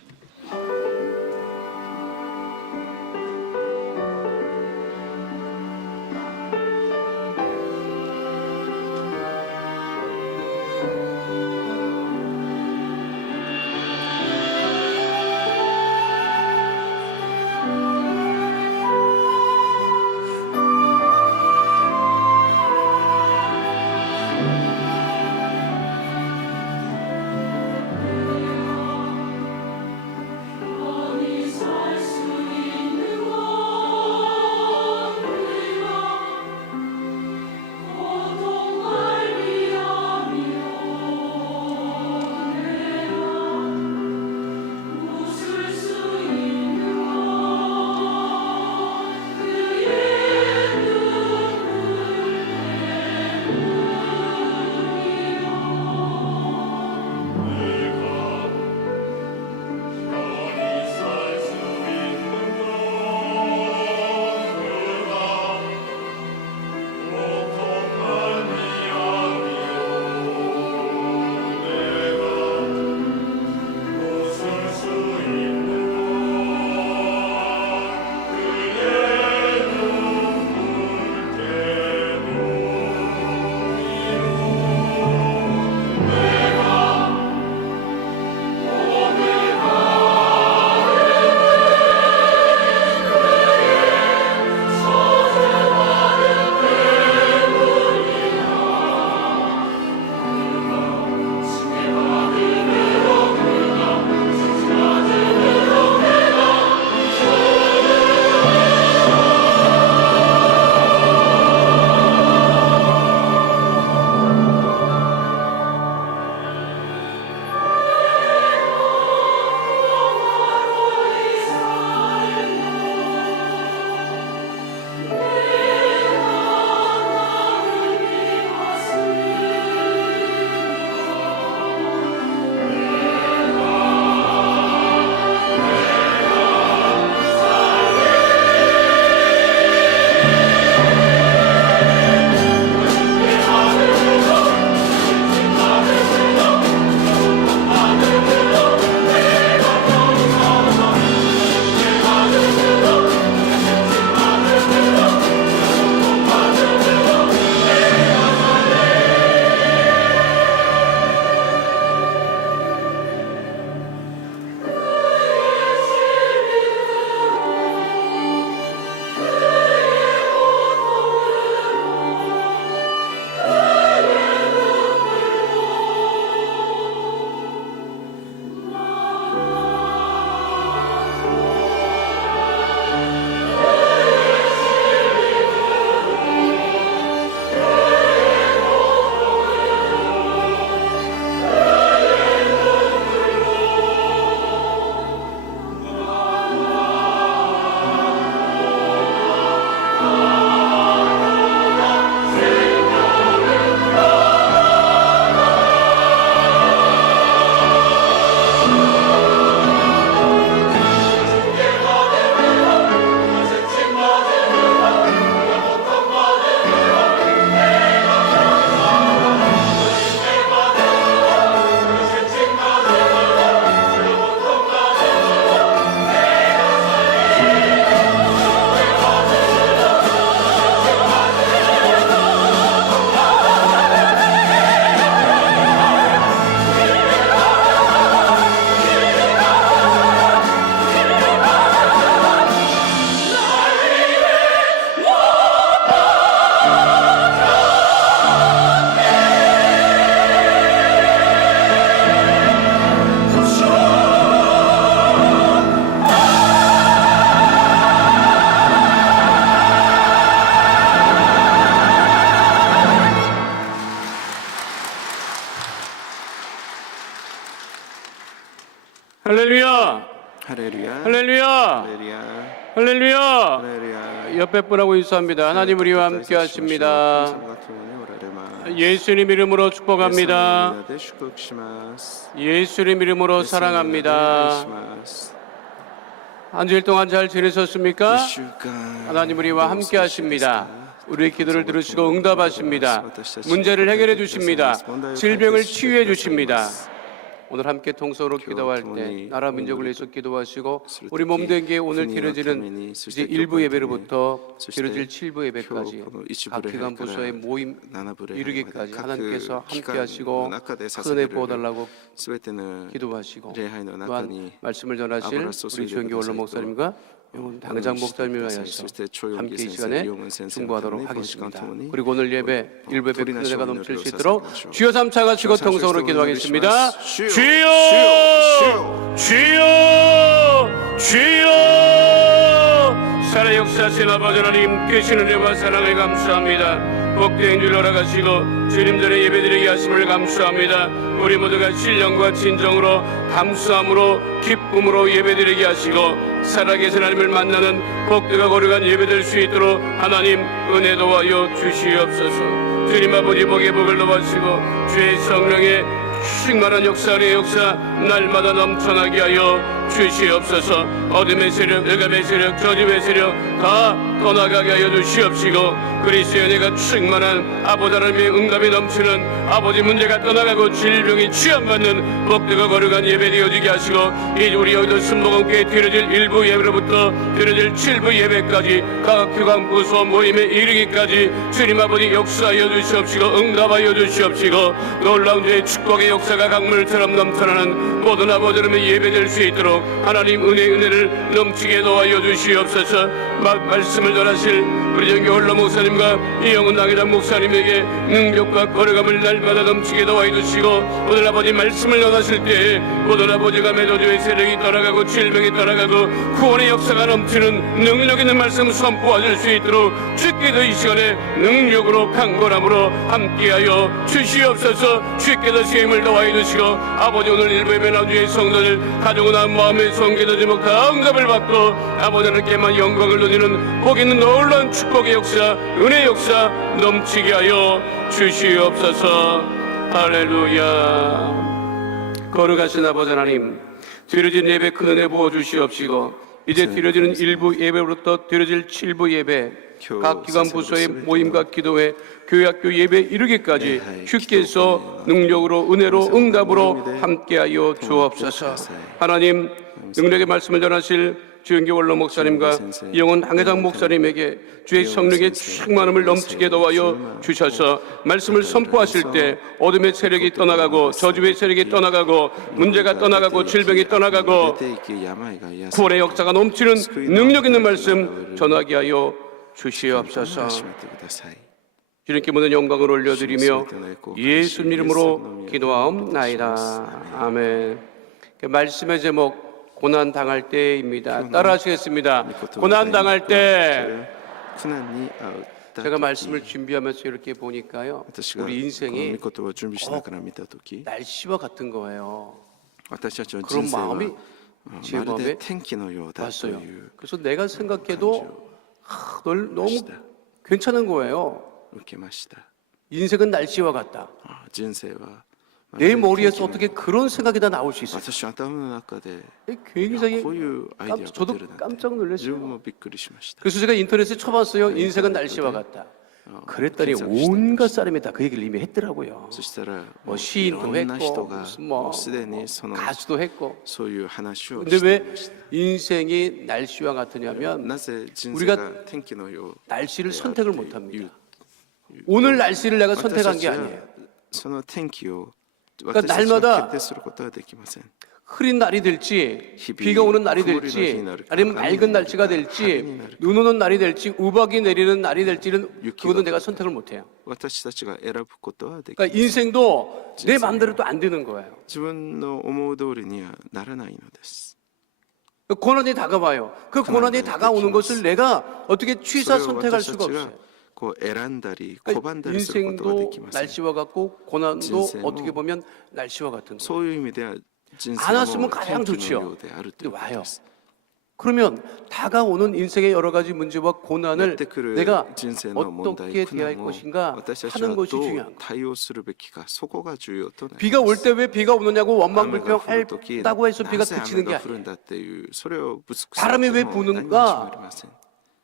할렐루야. レルヤ 옆에 분하고 인사합니다. 하나님 우리와 함께 하십니다. 예수님 이름으로 축복합니다. 예수님 이름으로 사랑합니다. 한 주일 동안 잘 지내셨습니까? 하나님 우리와 함께 하십니다. 우리의 기도를 들으시고 응답하십니다. 문제를 해결해 주십니다. 질병을 치유해 주십니다. 오늘 함께 통성으로 기도할 때 나라 민족을 위해서 기도하시고 우리 몸된게 오늘 드려지는 이제 1부 예배로부터 드려질 7부 예배까지 각 기관 부서의 모임 이르기까지 하나님께서 함께 하시고 큰 은혜 부어달라고 기도하시고 또한 말씀을 전하실 우리 주영교 원로 목사님과 당장 목사님을 위하여서 함께 이 시간에 중보하도록 하겠습니다. 그리고 오늘 예배 1부 예배 큰 은혜가 넘칠 수 있도록 주여 삼차가시고 통성으로 기도하겠습니다. 주여 주여 주여 살아 역사하신 아버지 하나님 크신 은혜와 사랑을 감사합니다. 복된 줄 알아가시고 주님 전에 예배드리게 하심을 감사합니다. 우리 모두가 신령과 진정으로 감사함으로 기쁨으로 예배드리게 하시고 살아계신 하나님을 만나는 복되고 거룩한 예배될 수 있도록 하나님 은혜 도와여 주시옵소서. 주님 아버지 복의 복을 넣으시고 주의 성령의 충만한 역사의 역사 날마다 넘쳐나게 하여 주시옵소서. 어둠의 세력,흑암의 세력, 저주의 세력 다 떠나가게 하여 주시옵시고 그리스도의 은혜가 충만한 아버지 하나님의 응답이 넘치는 아버지 문제가 떠나가고 질병이 치유받는 복되고 거룩한 예배 되어지게 하시고 이제 우리 여기도 순복음교회 드려질 1부 예배로부터 드려질 7부 예배까지 각 교감 부서 모임에 이르기까지 주님 아버지 역사하여 주시옵시고 응답하여 주시옵시고 놀라운 주의 축복의 역사가 강물처럼 넘쳐나는 모든 아버지 하나님의 예배될 수 있도록 하나님 은혜를 넘치게 도와여 주시옵소서. 말씀을 전하실 우리 정교 원로 목사님과 이영훈 당회장 목사님에게 능력과 거룩함을 날마다 넘치게 도와여 주시고 오늘 아버지 말씀을 전하실 때 모든 아버지가 매도주의 세력이 떠나가고 질병이 떠나가고 구원의 역사가 넘치는 능력 있는 말씀 선포하실 수 있도록 주께서 이 시간에 능력으로 강건함으로 함께하여 주시옵소서. 주께서 세임을 도와여 주시고 아버지 오늘 일부 예배 나주의 성도들 가정이나 마음의 성계도 제목 다 응답을 받고 아버지 하나님께만 영광을 누리는 복 있는 놀라운 축복의 역사 은혜의 역사 넘치게 하여 주시옵소서. 할렐루야. 거룩하신 아버지 하나님 드려진 예배 큰 은혜 부어 주시옵시고 이제 드려지는 1부 예배로부터 드려질 7부 예배 각 기관 부서의 모임과 기도회 교회학교 예배 이르기까지 주께서 능력으로 은혜로 응답으로 함께하여 주옵소서. 하나님 능력의 말씀을 전하실 주영교 원로 목사님과 이영훈 당회장 목사님에게 주의 성령의 충만함을 넘치게 도와여 주셔서 말씀을 선포하실 때 어둠의 세력이 떠나가고 저주의 세력이 떠나가고 문제가 떠나가고 질병이 떠나가고 구원의 역사가 넘치는 능력 있는 말씀 전하게 하여 주시옵소서. 주님께 모든 영광을 올려드리며 예수님 이름으로 기도하옵나이다. 아멘. 말씀의 제목 고난 당할 때입니다. 따라하시겠습니다. 고난 당할 때. 제가 말씀을 준비하면서 이렇게 보니까요, 우리 인생이 날씨와 같은 거예요. 그런 마음이 제 마음에 왔어요. 그래서 내가 생각해도 널 너무 괜찮은 거예요. 인생은 날씨와 같다. 내 머리에서 어떻게 그런 생각이 다 나올 수 있어요? 굉장히 저도 깜짝 놀랐어요. 그래서 제가 인터넷에 쳐봤어요. 인생은 날씨와 같다. 그랬더니 온갖 사람이 다 그 얘기를 이미 했더라고요. 뭐 시인도 했고 무슨 뭐 가수도 했고. 근데 왜 인생이 날씨와 같으냐면 우리가 날씨를 선택을 못합니다. 오늘 날씨를 내가 선택한 게 아니에요. 그러니까 날마다 흐린 날이 될지 비가 오는 날이 될지 아니면 맑은 날씨가 될지 눈 오는 날이 될지 우박이 내리는 날이 될지는 그것도 내가 선택을 못해요. 그러니까 인생도 내 마음대로 또 안 되는 거예요. 고난이 다가와요. 그 고난이 다가오는 것을 내가 어떻게 취사 선택할 수가 없어요. 그러니까 인생도 날씨와 같고 고난도 어떻게 보면 날씨와 같은 거예요. 안 왔으면 가장 좋지요. 근데 와요. 그러면 다가오는 인생의 여러 가지 문제와 고난을 내가 人生の問題 어떻게 苦 대할 難を 것인가 私たち 하는 は 것이 どう 중요한 거예요. 対応するべきかそこが重要となります 비가 올 때 왜 비가 오느냐고 원망 雨が降る時 불평한다고 해서 비가 なぜ雨 그치는 게 が降 아니에요. るんだっていうそれをぶつく 바람이 さ 왜 れても何も 부는가? 始まりません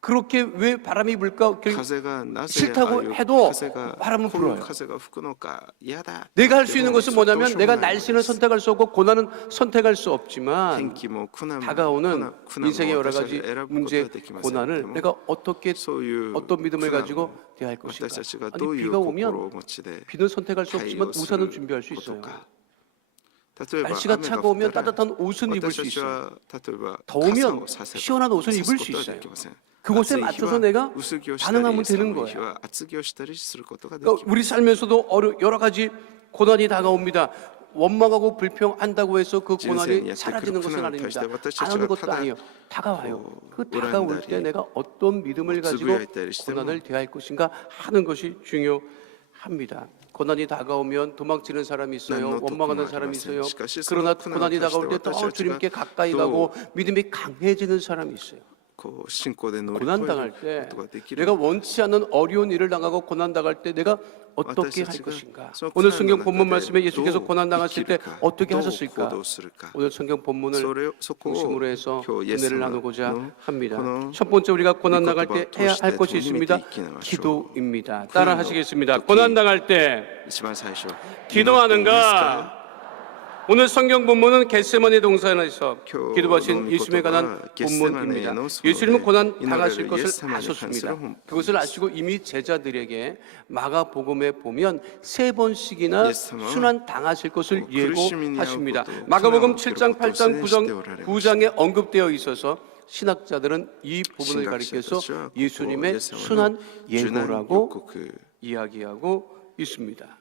그렇게 왜 바람이 불까? 결국 風がなぜ 싫다고 ああいう 해도 風が 바람은 こういう 불어요. 風が吹くのか嫌だ 내가 할 수 있는 でも 것은 どうしよう 뭐냐면 も 내가 ないんです 날씨는 선택할 수 없고 고난은 선택할 수 天 없지만 気も苦難も 다가오는 苦難 인생의 も 여러 私た 가지 ちが選ぶこと 문제, はできませんけれど 고난을 も 내가 어떻게 そういう 어떤 믿음을 苦難 가지고 を 대할 것인가? 私たちが 아니 どういう 비가 心を 오면 持ちで 비는 선택할 수 対 없지만 応す 우산은 る 준비할 수 こと 있어요. か例えば 날씨가 雨が降 차가우면 ったら 따뜻한 옷은 입을 私 수 たち 있어요. は例えば傘 더우면 を差せば 시원한 옷을 差 입을 す 수 ことは 있어요. できません 그곳에 暑い日 맞춰서 は 내가 薄着をしたり 반응하면 되는 寒い日 거예요. は厚着をしたりすることができ 그러니까 ます 우리 삶에서도 여러 가지 고난이 다가옵니다. 원망하고 불평한다고 해서 그 고난이 사라지는 것은 아닙니다. 안 오는 것도 아니에요. 다가와요. 그 다가올 때 내가 어떤 믿음을 가지고 고난을 대할 것인가 하는 것이 중요합니다. 고난이 다가오면 도망치는 사람이 있어요. 원망하는 사람이 있어요. 그러나 고난이 다가올 때 더 주님께 가까이 가고 믿음이 강해지는 사람이 있어요. こう信仰で乗り越え 고난 る 당할 때 ことができる 내가 원치 않는 어려운 일을 당하고 고난 당할 때 내가 어떻게 할 것인가? 저 오늘 고난 성경 당할 본문 때 말씀에 예수께서 또 고난 당하실 때 이길까? 어떻게 또 하셨을까? 고도했을까? 오늘 성경 본문을 それをそこを 중심으로 해서 今日イエス 은혜를 様 나누고자 の 합니다. この 첫 번째 우리가 고난 당할 때 이 해야 할 것을 것이 통해 있습니다. 믿기 나가시오. 기도입니다. 따라 하시겠습니다. 특히 고난 당할 때 一番最初 기도하는가? 오늘 성경 본문은 겟세마네 동산에서 기도하신 예수님에 관한 본문입니다. 예수님은 고난 당하실 것을 아셨습니다. 그것을 아시고 이미 제자들에게 마가복음에 보면 3번씩이나 순환 당하실 것을 예고하십니다. 마가복음 7장, 8장, 9장에 언급되어 있어서 신학자들은 이 부분을 가리켜서 예수님의 순환 예고라고 이야기하고 있습니다.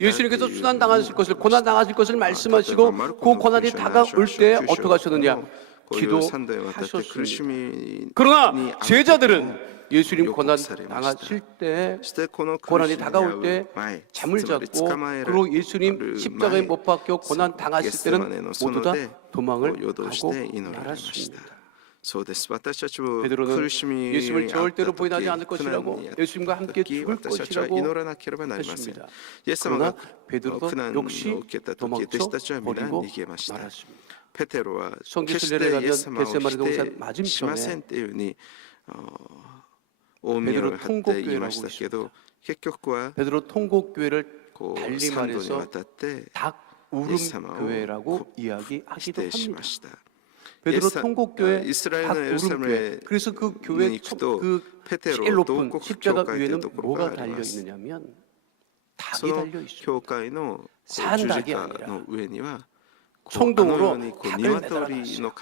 예수님께서 순환 당하실 것을 고난 당하실 것을 말씀하시고 그 고난이 다가올 때 어떻게 하셨느냐? 기도하셨습니다. 그러나 제자들은 예수님 고난 당하실 때 고난이 다가올 때 잠을 잤고 그리고 예수님 십자가에 못 박혀 고난 당하실 때는 모두 다 도망을 하고 말았습니다. 베드로는 예수님을 절대로 부인하지 않을 것이라고 예수님과 함께 죽을 것이라고 했습니다. 그러나 베드로도 역시 도망쳐 버리고 말았습니다. 성경을 내려가면 겟세마네 동산 맞은편에 베드로 통곡교회라고 있습니다. 베드로 통곡교회를 달리 말해서 닭 울음 교회라고 이야기하기도 합니다. 베드로 통곡교회, 닭 울음교회. 그래서 그 교회 그 제일 높은 십자가 위에는 뭐가 달려 있느냐면 닭이 달려 있습니다. 산 닭이 아니라 청동으로 닭을 매달아놨어요.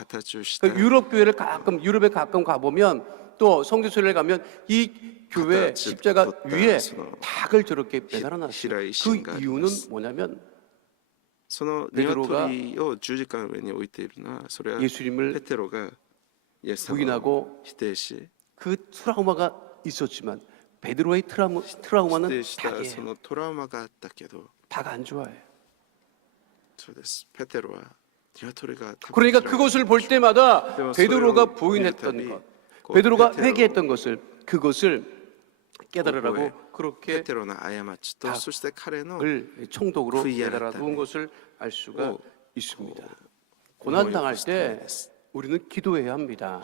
유럽에 가끔 가보면 또 성지순례를 가면 이 교회 십자가 위에 닭을 저렇게 매달아놨어요. 그 이유는 뭐냐면 베드로가 예수님을 부인하고 그 트라우마가 있었지만 베드로의 트라우마는 닭이에요. 닭 안 좋아해요. 그러니까 그것을 볼 때마다 베드로가 부인했던 것, 베드로가 회개했던 것을 그것을 깨달으라고 그렇게 닭을 총독으로 매달아 두은 것을 알 수가 있습니다. 고난 당할 때 우리는 기도해야 합니다.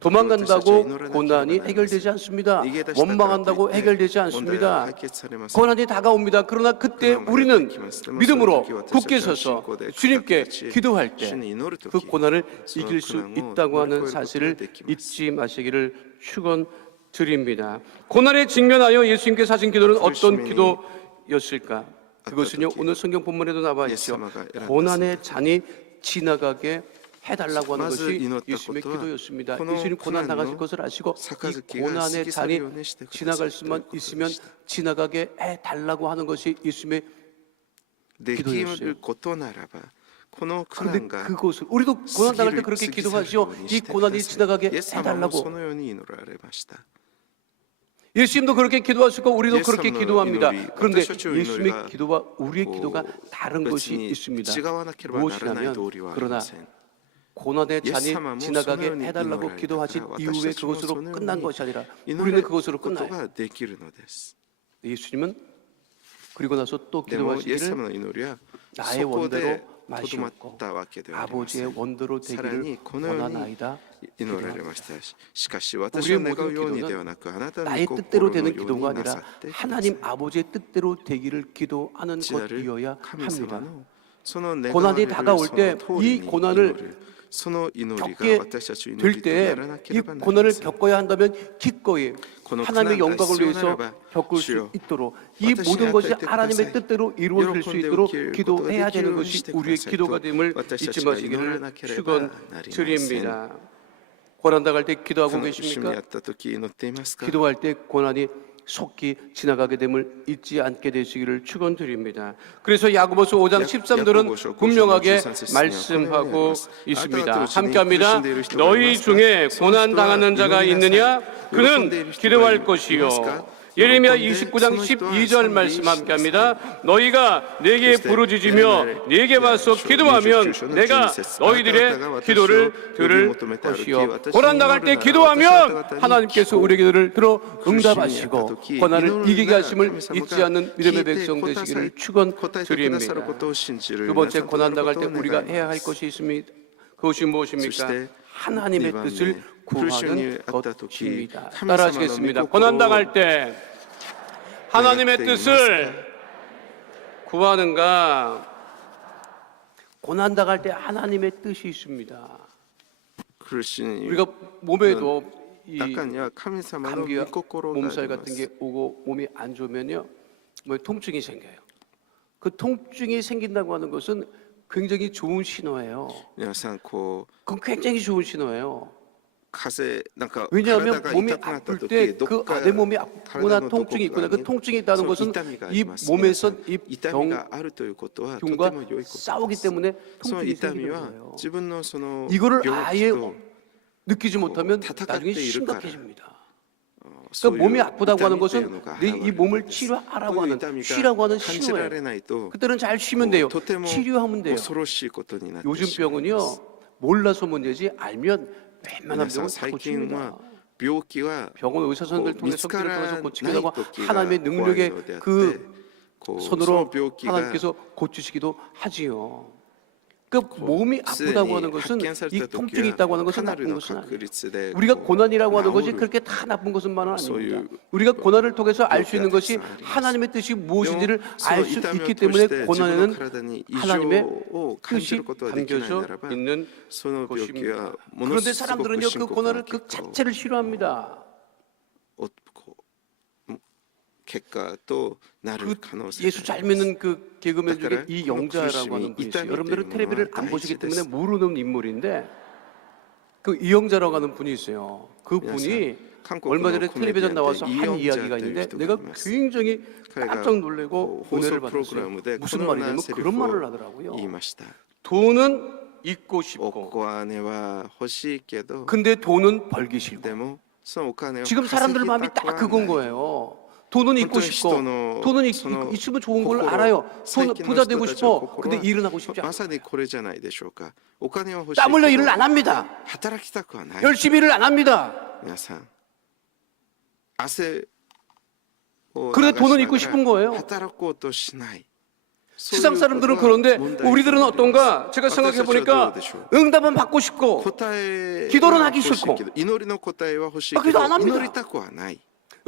도망간다고 고난이 해결되지 않습니다. 원망한다고 해결되지 않습니다. 고난이 다가옵니다. 그러나 그때 우리는 믿음으로 굳게 서서 주님께 기도할 때 그 고난을 이길 수 있다고 하는 사실을 잊지 마시기를 축원드립니다. 고난에 직면하여 예수님께서 하신 기도는 어떤 기도였을까? 그것은요 오늘 성경 본문에도 나와 있죠. 고난의 잔이 지나가게 해달라고 하는 것이 예수님의 기도였습니다. 예수님 고난 당하실 것을 아시고 이 고난의 잔이 지나갈 수만 있으면 지나가게 해달라고 하는 것이 예수님의 기도였어요. 그런데 그것을 우리도 고난 당할 때 그렇게 기도하시오. 이 고난이 지나가게 해달라고. 예수님도 그렇게 기도하시고 우리도 그렇게 기도합니다. 그런데 예수님의 기도와 우리의 기도가 다른 것이 있습니다. 무엇이냐면 그러나 고난의 잔이 지나가게 해달라고 기도하신 이후에 그것으로 끝난 것이 아니라 우리는 그것으로 끝나요. 예수님은 그리고 나서 또 기도하시기를 나의 원대로 마시옵고 아버지의 원대로 되기를 원하나이다. 우리의 모든 기도는 나의 뜻대로 되는 기도가 아니라 하나님 아버지의 뜻대로 되기를 기도하는 것이어야 합니다. 고난이 다가올 때 이 고난을 겪게 될 때 이 고난을 겪어야 한다면 기꺼이 하나님의 영광을 위해서 겪을 수 있도록 이 모든 것이 하나님의 뜻대로 이루어질 수 있도록 기도해야 되는 것이 우리의 기도가 됨을 잊지 마시기를 축원드립니다. 고난 당할 때 기도하고 계십니까? 기도할 때 고난이 속히 지나가게 됨을 잊지 않게 되시기를 축원드립니다. 그래서 야고보서 5장 13절은 분명하게 말씀하고 있습니다. 함께합니다. 너희 중에 고난 당하는 자가 있느냐? 그는 기도할 것이요. 예레미야 29장 12절 말씀 함께합니다. 너희가 내게 부르짖으며 내게 와서 기도하면 내가 너희들의 기도를 들을 것이요. 고난 당할 때 기도하면 하나님께서 우리의 기도를 들어 응답하시고 고난을 이기게 하심을 잊지 않는 믿음의 백성 되시기를 축원드립니다. 두 번째, 고난 당할 때 우리가 해야 할 것이 있습니다. 그것이 무엇입니까? 하나님의 뜻을 구하는 것입니다. 따라하시겠습니다. 고난 당할 때 하나님의 뜻을 구하는가? 고난 당할 때 하나님의 뜻이 있습니다. 우리가 몸에도 이 감기와 몸살 같은 게 오고 몸이 안 좋으면요, 통증이 생겨요. 그 통증이 생긴다고 하는 것은 굉장히 좋은 신호예요. 그건 굉장히 좋은 신호예요. 왜냐하면 몸이 아플 때 그 안에 몸이 아프거나 통증이 있거나 그 통증이 있다는 것은 이 몸에서 이 병과 싸우기 때문에 통증이 생기는 거예요. 이거를 아예 느끼지 못하면 나중에 심각해집니다. 그러니까 몸이 아프다고 하는 것은 이 몸을 치료하라고 하는, 쉬라고 하는 신호예요. 그때는 잘 쉬면 돼요. 치료하면 돼요. 요즘 병은요, 몰라서 문제지 알면 웬만한 병은 다 고칩니다. 병원 의사 선생님들 통해서 성질을 통해서 고치기도 하고 하나님의 능력의 그 손으로 하나님께서 고치시기도 하지요. 그 몸이 아프다고 하는 것은, 이 통증이 있다고 하는 것은 나쁜 것은 아니에요. 우리가 고난이라고 하는 것이 그렇게 다 나쁜 것은만은 아닙니다. 우리가 고난을 통해서 알 수 있는 것이 하나님의 뜻이 무엇인지를 알 수 있기 때문에 고난에는 하나님의 뜻이 담겨져 있는 것입니다. 그런데 사람들은요, 그 고난을 그 자체를 싫어합니다. 예수 잘 믿는 그 개그맨 중에 이영자라고 하는 분이 있어요. 여러분들은 텔레비를 안 보시기 때문에 모르는 인물인데, 그 이영자라고 하는 분이 있어요. 그 분이 얼마 전에 텔레비전 나와서 한 이야기가 있는데 내가 굉장히 깜짝 놀래고 은혜를 받았어요. 무슨 말이냐면 그런 말을 하더라고요. 돈은 있고 싶고 근데 돈은 벌기 싫고. 지금 사람들 마음이 딱 그건 거예요. 돈은 있고 싶고, 돈은 있으면 좋은 걸 알아요. 부자 되고 싶어. 근데 일은 하고 싶지 않아. 땀 흘려 일을 안 합니다. 열심히 일을 안 합니다. 그런데 돈은 있고 싶은 거예요. 세상 사람들은 그런데 우리들은 어떤가? 제가 생각해 보니까 응답은 받고 싶고 기도는 하기 싫고 기도 안 합니다.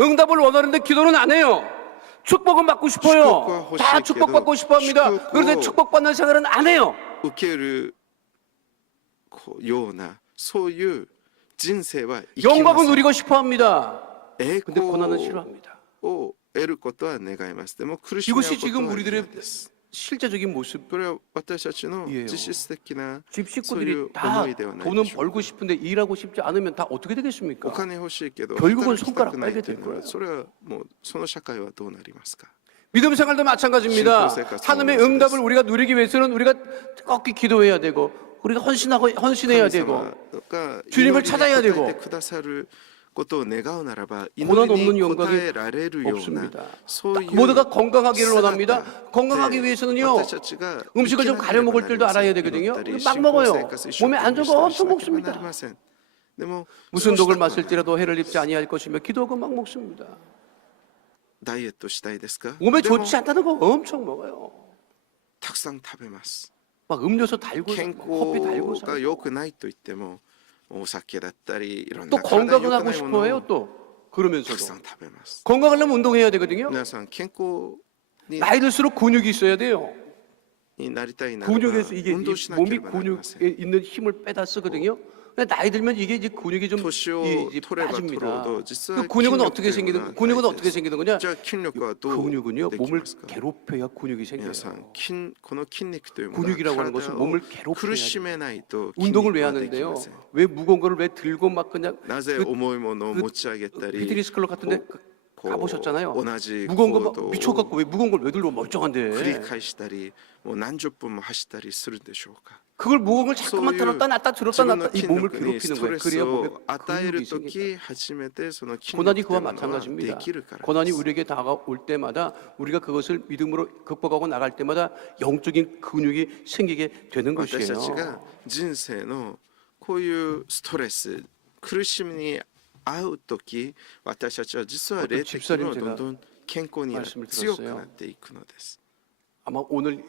응답을 원하는데 기도는 안 해요. 축복은 받고 싶어요. 다 축복받고 싶어 합니다. 그런데 축복받는 생활은 안 해요. 영광은 누리고 싶어 합니다. 근데 고난은 싫어합니다. 이것이 지금 우리들의 실제적인 모습이에요. 집 식구들이 다 돈은 벌고 싶은데 일하고 싶지 않으면 다 어떻게 되겠습니까? 결국은 손가락 빨게 될 거예요. 믿음 생활도 마찬가지입니다. 하나님의 응답을 우리가 누리기 위해서는 우리가 뜨겁게 기도해야 되고 우리가 헌신해야 되고 주님을 찾아야 되고 ことを願うならば 고난 祈 없는 りに応 영광이 えられるような 없습니다. そういう 모두가 건강하기를 姿 원합니다. 건강하기 で 위해서는요. 私たちが 음식을 좀 가려 먹을 줄도 알아야 되거든요. 막 먹어요. 몸에 안 좋은 거 엄청 먹습니다. でも 무슨 독을 마실지라도 해를 입지 아니할 것이며 기도하고 막 먹습니다. ダイエットしたいですか 몸에 でも 좋지 않다는 거 엄청 먹어요. たくさん食べます 막 음료수 달고 健 커피 달고 康が良くないと言ってもお酒だったりいろん 또 な体に良 건강은 く 하고 ないもの 싶어 해요. を 또 たく 그러면서도 さん食べます 건강하려면 운동해야 되거든요. 皆さん健康に 나이 들수록 근육이 있어야 돼요. なりたいならば 근육에서 이게 運動 이 しなけ 몸이 ればなりません 근육에 있는 힘을 빼다 쓰거든요. 근데 나이 들면 이게 이제 근육이 좀 年を 이제 取れば取るほ 빠집니다. ど実は 그 근육은 筋力 어떻게 というの 생기는 が 근육은 大事 어떻게 です 생기는 거냐? じゃあ筋力はどう 근육은요 でき 몸을 ますか 괴롭혀야 근육이 생겨요. 皆さんこの筋肉というものは 근육이라고 하는 体 것은 を 몸을 괴롭혀야 苦し 돼요. めないと筋 운동을 肉 왜 はでき 하는데요? ません 왜 무거운 거를 왜 들고 막 그냥 なぜ 그 重いものを持ち上げたり 피트니스 클럽 같은데 가보셨잖아요. 同じ 무거운 行 거 動 막 を 미쳐갖고 왜 무거운 걸 왜 들고 繰り 멀쩡한데 返したりもう何十分も走ったりするでしょうか 그걸 무거운 걸 자꾸만 들었다 놨다 自 들었다 分の 놨다 이 筋 몸을 力に 괴롭히는 スト 거예요. レス 그래야 몸에 を与える 근육이 と 생긴다. き初めてその筋 고난이 肉という 그와 ものはで 마찬가지입니다. きるからで 고난이 す 우리에게 다가올 때마다 우리가 그것을 믿음으로 극복하고 나갈 때마다 영적인 근육이 생기게 되는 私たち 것이에요. が人生のこういうストレス苦しみに遭うとき私たちは実は霊的にはどんどん健康に強くなっていくのです 아마 오늘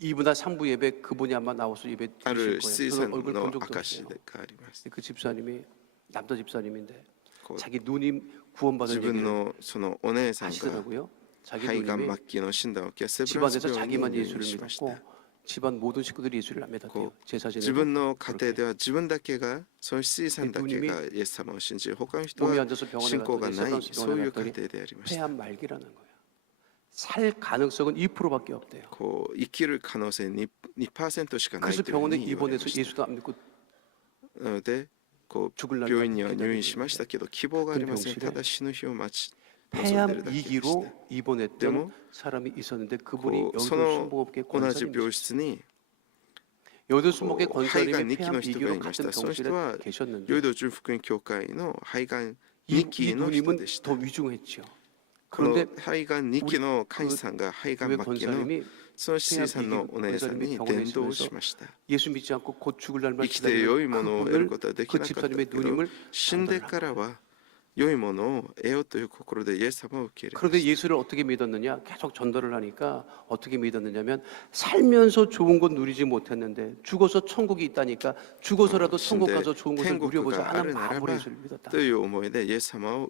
2부나 3부 예배 그분이 아마 나와서 예배 あ 드실 る 거예요. シーズ 저는 ン 얼굴 の 본 적도 証 없어요. があります 그 집사님이 남자 집사님인데 こう 자기 누님 自 구원받은 分 얘기를 のそのお姉さんが 하시더라고요. 자기 肺がん 누님이 末期の診断を受けセブランス 집안에서 病院に 자기만 入院 예수를 しました 믿었고 집안 모든 식구들이 예수를 안 믿었대요. こう 제사 自 지내고 分の家庭では自分だけがそのシーさんだけがイエス様を信じ他の人 몸이 は 안 좋아서 병원에 信仰が 갔더니 ない 세브란스 そうい 병원에 う家 갔더니 庭でありました 폐암 말기라는 거예요. 살 가능성은 2%밖에 없대요. こう生きる可能性に 2% しかない 그래서 というふう 병원에 に言われま 입원해서 した 예수도 안 믿고 なのでこう 죽을 날 病院には入院しましたけど希望がありません 근데 ただ死ぬ日を待ち 폐암 望んでるだけでした 2기로 입원했던 데모? 사람이 있었는데 그분이 こう 여의도 その 순복업계 同じ 권사님, 病室に 여의도 순복계 こう肺がん 권사님이 2期 폐암 の人が 2기로 いました 같은 その人 병실에 は 계셨는데 ヨイド純福音教会の肺がん 이 2期の人 누님은 でした 더 위중했죠. この 그런데 肺がん2期の会員さんが肺がん 교회 末期の 권사님이 その C さんのお姉さんに伝道しました 예수 믿지 않고 곧 죽을 날만 生きて良い 기다리는 ものを得る 그분을 ことはでき 그 なかったけ 집사님의 ど 누님을 死んで 전도를 からは良いものを得ようという心でイエス様を受け入れま 그런데 した 예수를 어떻게 믿었느냐? 계속 전도를 하니까 어떻게 믿었느냐면 살면서 좋은 건 누리지 못했는데 죽어서 천국이 있다니까 죽어서라도 천국 가서 좋은 것을 天国 누려보자 があ 하는 るなら 마음으로 ば 예수를 믿었다. という思いでイエス様を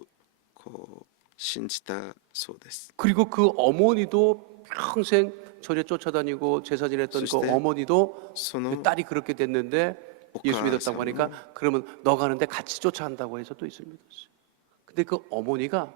こう信じたそうです 그리고 그 어머니도 평생 절에 쫓아다니고 제사 지냈던 그 그때 어머니도 その 그 딸이 그렇게 됐는데 예수 오카 믿었다고 하니까 그러면 너 가는데 같이 쫓아간다고 해서 또 예수를 믿었어요. 근데 그 어머니가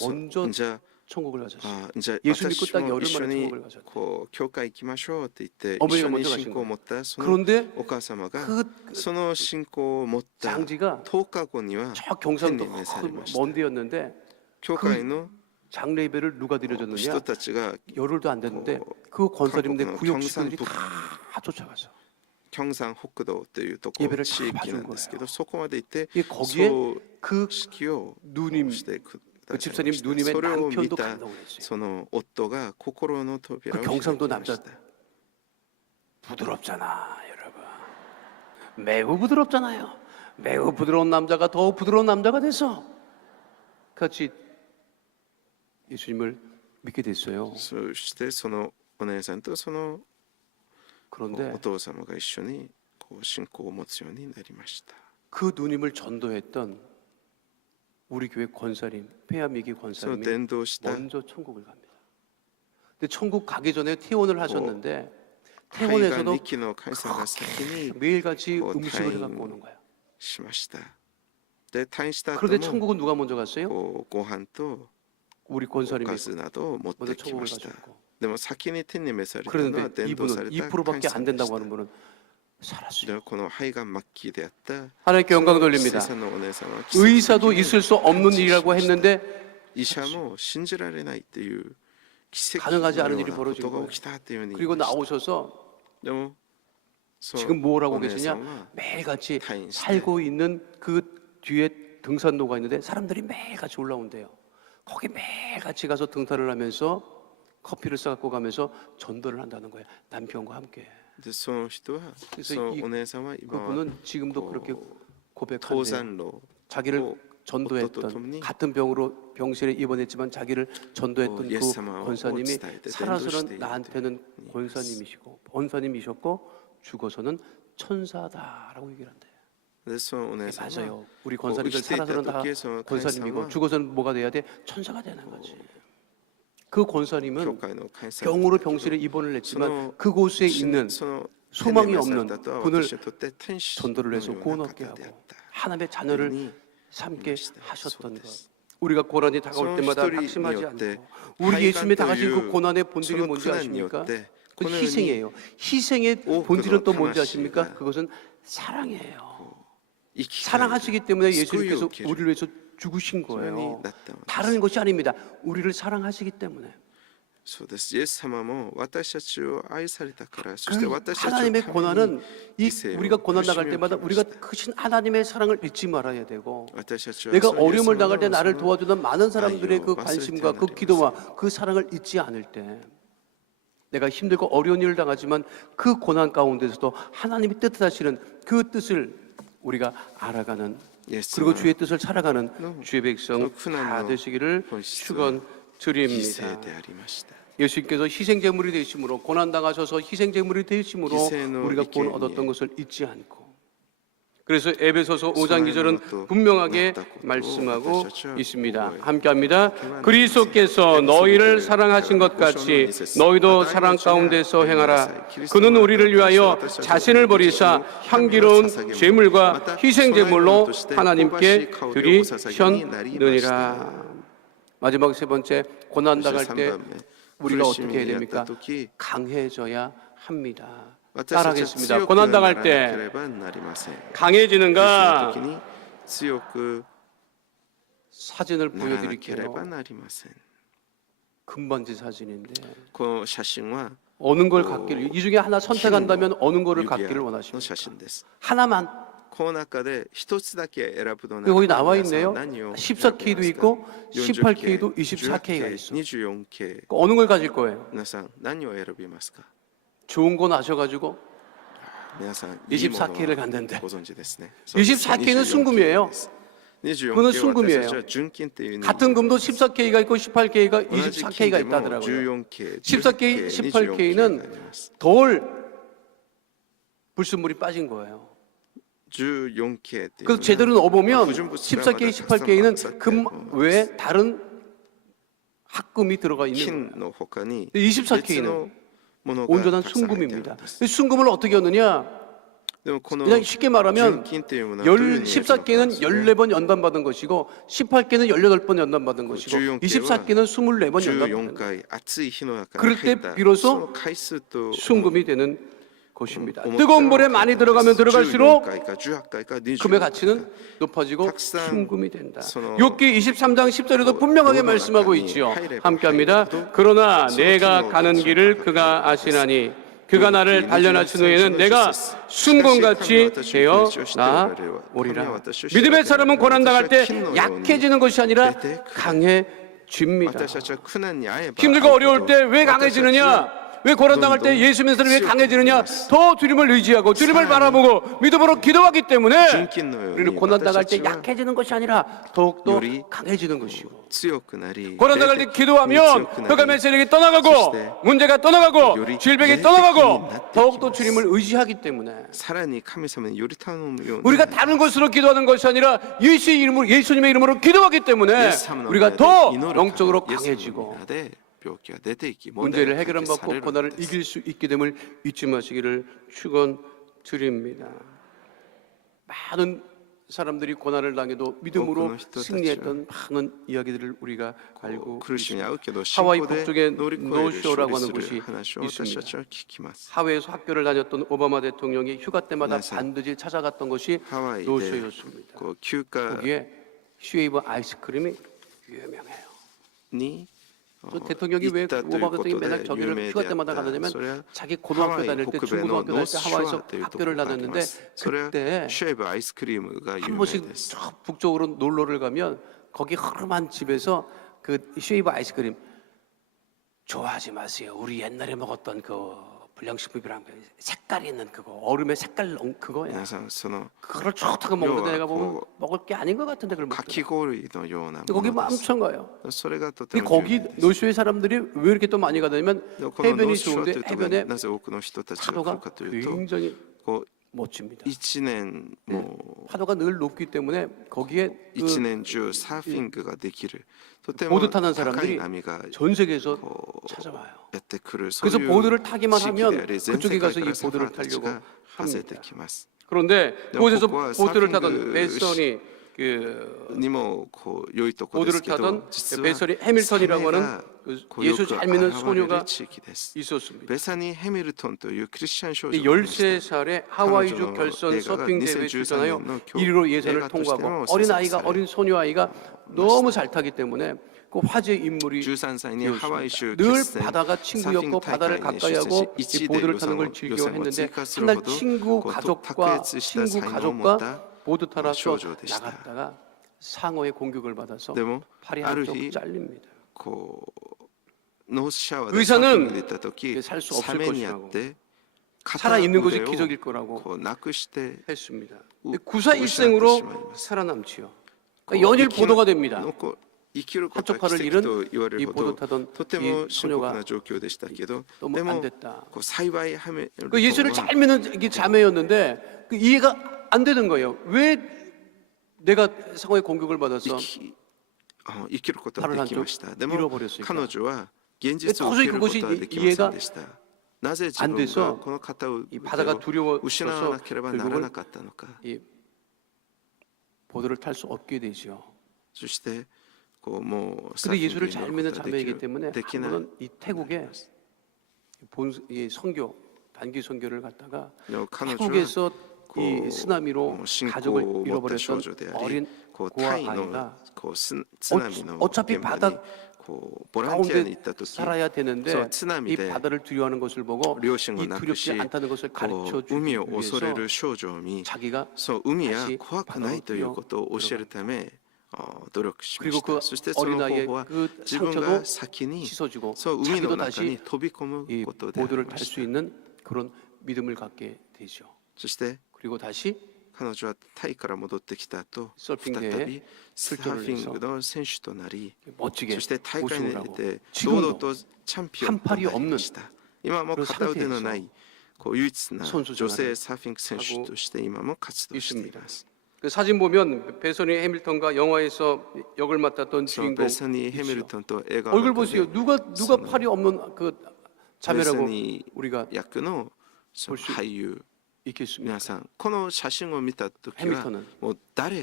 먼저 じゃ 천국을 가셨어요. あじゃあ 예수 믿고 私 딱 も 열흘 一緒 만에 に 천국을 가셨대요. こう教会行きましょうって言って一 어머니가 緒に 먼저 信 가신 仰を 거예요. 持ったその 그런데 お母様が 그 その信仰を持った 장지가 10日後には 저 경상도 天に召されました 먼 데였는데 教会の 장례 예배를 누가 人 드려줬느냐? たちが 열흘도 안 됐는데 어, 그 권사님들 한국은 구역 식구들이 경상북- 다 쫓아가서 京山北道というとこ 예배를 地域 다 なんですけ 봐준 どそこまで行って 이 거기에 葬 그 式を 누님 してく 그 ださい 집사님 ました 누님의 それを見 남편도 た 감동을 했어요. その夫が心の扉を 그 경상도 開きました 부드럽잖아, 여러분. 매우 부드럽잖아요. 매우 부드러운 남자가 더 부드러운 남자가 돼서 같이 예수님을 믿게 됐어요. そしてそのお姉さんとその 그런데 お父様が一緒にこう信仰を持つようになりました 그 누님을 전도했던 우리 교회 권사님, 폐암위기 その 권사님이 伝道した 먼저 천국을 갑니다. 근데 천국 가기 전에 퇴원을 하셨는데 肺が 퇴원에서도 2期の会員さんが先に 매일같이 뭐 음식을 다행- 갖고 오는 거야. しましたで退院した後 그런데 も 천국은 누가 먼저 갔어요? こうご飯と 우리 お 권사님이 かずなどを持っ 먼저 てきま 천국을 した 가셨고 でも先に天に召されたのは 그런데 伝道され 이분은 た 2%밖에 会 안 員さんで 된다고 した 하는 분은 살았어요. でこの肺がん末期であった 하나님께 영광 돌립니다. 生産のお姉様は 의사도 奇跡的に 있을 수 없는 일이라고 했는데 医者も信じられないっていう奇跡 가능하지 の 않은 よう 일이 な 벌어진 ことが 거예요. 起きたっていうふうに言い 그리고 ました 나오셔서 でもそう 지금 뭘 하고 お姉さ 계시냐? んは 매일같이 타인시대. 살고 있는 그 뒤에 등산로가 있는데 사람들이 매일같이 올라온대요. 거기 매일같이 가서 등산을 하면서 커피를 싸갖고 가면서 전도를 한다는 거예요. 남편과 함께. でその人は 그래서 その 이 お姉さんは今は 그분은 지금도 こう 그렇게 登 고백한대요. 山路 자기를 또 전도했던 어떤 같은 병으로 병실에 입원했지만 자기를 전도했던 그 예수様を 권사님이 伝えて伝道してい 살아서는 る 나한테는 권사님이셨고 죽어서는 천사다라고 얘기를 한대요. でそのお姉 네, さんは 맞아요. 우리 こう生 권사님들 きていた 살아서는 다 時その大 권사님이고 さんは 죽어서는 뭐가 돼야 돼? 천사가 되는 거지. 그 教 권사님은 会の会社 병으로 병실에 입원을 했지만 그곳에 있는 その 소망이 없는 天に召されたとは 분을 私にとって天使 전도를 해서 のような 구원하게 方 하고 であった 하나님의 자녀를 に 삼게 そう 하셨던 で 것. す 우리가 고난이 다가올 その 때마다 一人に 낙심하지 よって 않고 우리 예수님이 対岸と 당하신 い 그 う 고난의 そ 본질이 の 뭔지 苦難によ 아십니까? って 그 このように 희생이에요. 희생의 오그로 본질은 또 뭔지魂が 아십니까? 그것은 사랑이에요. 生き返る 사랑하시기 때문에 예수님께서 救いを受ける 우리를 위해서 죽으신 それに 거예요. なったのです 다른 것이 아닙니다. 우리를 사랑하시기 때문에. そうです。イエス様も私たちを愛されたから、そして 그 私たちの 하나님의 ために 고난은 이犠牲を 우리가 고난 나갈 苦しみを 때마다 受け 우리가 ました 크신 하나님의 사랑을 잊지 말아야 되고 私たちは 내가 そのイエス 어려움을 様 당할 때 の 나를 その 도와주는 많은 사람들의 그 아이요, 관심과 그 마스터 기도와 그 사랑을 잊지 않을 때 내가 힘들고 어려운 일을 당하지만 그 고난 가운데서도 하나님이 뜻하시는 그 뜻을 우리가 알아가는 예수 그리고 주의 뜻을 살아가는 주의 백성 그렇구나. 다 되시기를 벌써 축원드립니다. 犠牲でありました 예수님께서 희생제물이 되심으로 고난당하셔서 희생제물이 되심으로 희생의 우리가 구원 이케니에 얻었던 것을 잊지 않고 그래서 에베소서 5장 소나의 2절은 것도 분명하게 낫다고 말씀하고 그렇죠. 있습니다. 그거예요. 함께합니다. 그리스도께서 너희를 사랑하신 것 같이 너희도 사랑 가운데서 행하라. 그는 우리를 위하여 자신을 버리사 향기로운 제물과 희생제물로 하나님께 드리셨느니라. 마지막 세 번째, 고난당할 때 우리가 어떻게 해야 됩니까? 강해져야 합니다. 따라하겠습니다. 고난당할 때 강해지는가? 사진을 보여드릴게요. 금반지 사진인데 어느 걸 갖기를 이 중에 하나 선택한다면 어느 거를 갖기를 원하십니까? 하나만. 거기 나와 있네요. 14K도 있고 18K도 24K가 있어. 어느 걸 가질 거예요? 좋은 거 나셔가지고 24K를 갔는데 24K는 순금이에요. 그거는 순금이에요. 같은 금도 14K가 있고 18K가 24K가 있다더라고요. 14K, 18K는 덜 불순물이 빠진 거예요. 그래서 제대로 넣어보면 14K, 18K는 금 외에 다른 합금이 들어가 있는 거예요. 24K는 온전한 순금입니다. 순금을 어떻게 얻느냐? 그냥 쉽게 말하면 14개는 14번 연단받은 것이고 18개는 18번 연단받은 것이고 24개는 24번 연단받은 것이고 그럴 때 비로소 순금이 되는 것입니다. 뜨거운 물에 많이 들어가면 들어갈수록 금의 가치는 높아지고 순금이 된다. 욥기 23장 10절에도 분명하게 말씀하고 있지요. 함께합니다. 그러나 내가 가는 길을 그가 아시나니 그가 나를 단련하신 후에는 내가 순금같이 되어 나오리라. 믿음의 사람은 고난당할 때 약해지는 것이 아니라 강해집니다. 힘들고 어려울 때 왜 강해지느냐? 왜 고난당할 때 예수 믿는 사람이 왜 강해지느냐? 더 주님을 의지하고 주님을 바라보고 믿음으로 기도하기 때문에 우리는 고난당할 때 약해지는 것이 아니라 더욱더 강해지는 것이고 고난당할 때 기도하면 흑암의 세력이 떠나가고 문제가 떠나가고 질병이 떠나가고 더욱더 주님을 의지하기 때문에 우리가 다른 것으로 기도하는 것이 아니라 예수님의 이름으로 기도하기 때문에 우리가 더 영적으로 강해지고 문제를 해결한 받고 고난을 이길 수 있게 됨을 잊지 마시기를 축원드립니다. 많은 사람들이 고난을 당해도 믿음으로 승리했던 많은 이야기들을 우리가 알고 있습니다. 하와이 북쪽에 노쇼라고 하는 곳이 있습니다. 하와이에서 학교를 다녔던 오바마 대통령이 휴가 때마다 반드시 찾아갔던 것이 노쇼였습니다. 거기에 쉐이브 아이스크림이 유명해요. 저 대통령이 왜 오바마 대통령이 맨날 저기를 휴가 때마다 가느냐면 자기 고등학교 다닐 때 중고등학교 다닐 때 하와이에서 학교를 다녔는데 그때 한 번씩 저 북쪽으로 놀러를 가면 거기 허름한 집에서 그 쉐이브 아이스크림 좋아하지 마세요. 우리 옛날에 먹었던 그 불량식품이랑 색깔 있는 그거 얼음에 색깔 넣은 그거야. 그걸 좋다고 먹는데 내가 보면 먹을 게 아닌 것 같은데 그걸 먹더라고. 거기 맘청 가요. 근데 거기 노쇼의 사람들이 왜 이렇게 또 많이 가냐면 해변이 좋은데 해변에 파도가 굉장히 멋집니다. 파도가 늘 높기 때문에 거기에 보드 타는 사람들이 전 세계에서 찾아와요. 그래서 보드를 타기만 하면 그쪽에 가서 이 보드를 타려고 합니다. 그런데 그곳에서 보드를 타던 베서니 보드를 타던 베서니 해밀턴이라고 하는 예수 잘 믿는 소녀가 있었습니다. 13살에 하와이주 결선 서핑 대회에 출전하여 1위로 예선을 통과하고 어린 소녀 아이가 너무 잘 타기 때문에 그 화제 인물이 되었습니다. 늘 바다가 친구였고 바다를 가까이하고 이 보드를 타는 걸 즐겨했는데 한날 친구 가족과 보드 타러 나갔다가 상어의 공격을 받아서 팔이 한쪽 잘립니다. 의사는 살 수 없을 것이라고 살아있는 것이 기적일 거라고 했습니다. 구사일생으로 살아남지요. 그러니까 연일 보도가 됩니다. 한쪽 팔을 잃은 이 보드 타던 이 소녀가 너무 안 됐다. 그 예수를 잘 믿는 이 자매였는데 그 이해가 안 되는 거예요. 왜 내가 상어의 공격을 받아서 팔을 한쪽 잃어버렸을까? 도저히 그것이 이해가 안 돼서 이 바다가 두려워서 결국은 이 보드를 탈 수 없게 되죠. 근데 예수를 잘 믿는 자매이기 때문에 한 번은 이 태국에 이 선교 단기 선교를 갔다가 태국에서 이 쓰나미로 가족을 잃어버렸던 어린 고아 아이가 어차피 바다 가운데 살아야 되는데 이 바다를 두려워하는 것을 보고 이 두렵지 않다는 것을 가르쳐 주기 위해서 자기가 다시 바다로 뛰어들어갑니다. 그리고 그 어린아이의 그 상처도 씻어주고 자기도 다시 이 보드를 탈 수 있는 그런 믿음을 갖게 되죠. 그리고 다시 서핑 대회에 출전을 해서 멋지게 우승을 하고 지금도 한 팔이 없는 그런 상태에서 선수 생활을 하고 있습니다. 그 사진 보면 베서니 해밀턴과 영화에서 역을 맡았던 주인공 얼굴 보세요. 누가 팔이 없는 그 자매라고 우리가 볼 수 있겠습니까? 해밀턴은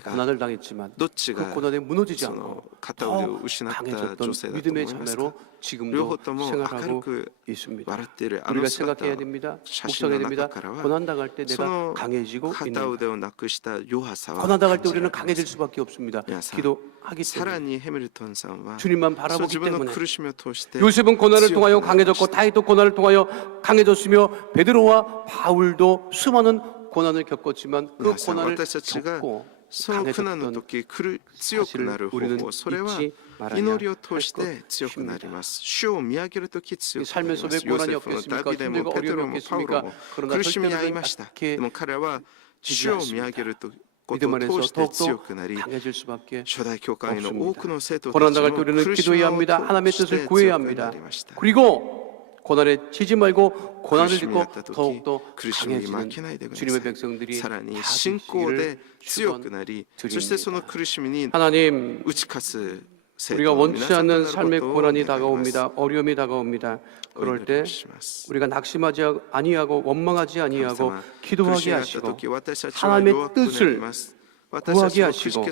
고난을 당했지만 그 고난에 무너지지 않고 더 강해졌던 믿음의 자매로 지금도 생활하고 있습니다. 우리가 생각해야 됩니다. 묵상해야 됩니다. 고난 당할 때 내가 강해지고 있는가. 고난 당할 때 우리는 강해질 수밖에 없습니다. 기도하기 때문에 주님만 바라보기 때문에 요셉은 고난을 통하여 강해졌고 다윗도 고난을 통하여 강해졌으며 베드로와 바울도 수많은 고난을 겪었지만 그 고난을 겪고 강해졌던 사실을 우리는 잊지 말아야 할 것입니다. 살면서 왜 고난이 없겠습니까? 힘들고 어려움이 없겠습니까? 그러나 절대로 약해 지지 않습니다. 믿음 안에서 더욱더 강해질 수밖에 없습니다. 고난 당할 때 우리는 기도해야 합니다. 하나님의 뜻을 구해야 합니다. 그리고 고난에 치지 말고 고난을 잊고 더욱더 강해지는 주님의 백성들이 다 되시기를 축원드립니다. 하나님, 우리가 원치 않는 삶의 고난이 다가옵니다. 어려움이 다가옵니다. 그럴 때 우리가 낙심하지 아니하고 원망하지 아니하고 기도하게 하시고 하나님의 뜻을 구하게 하시고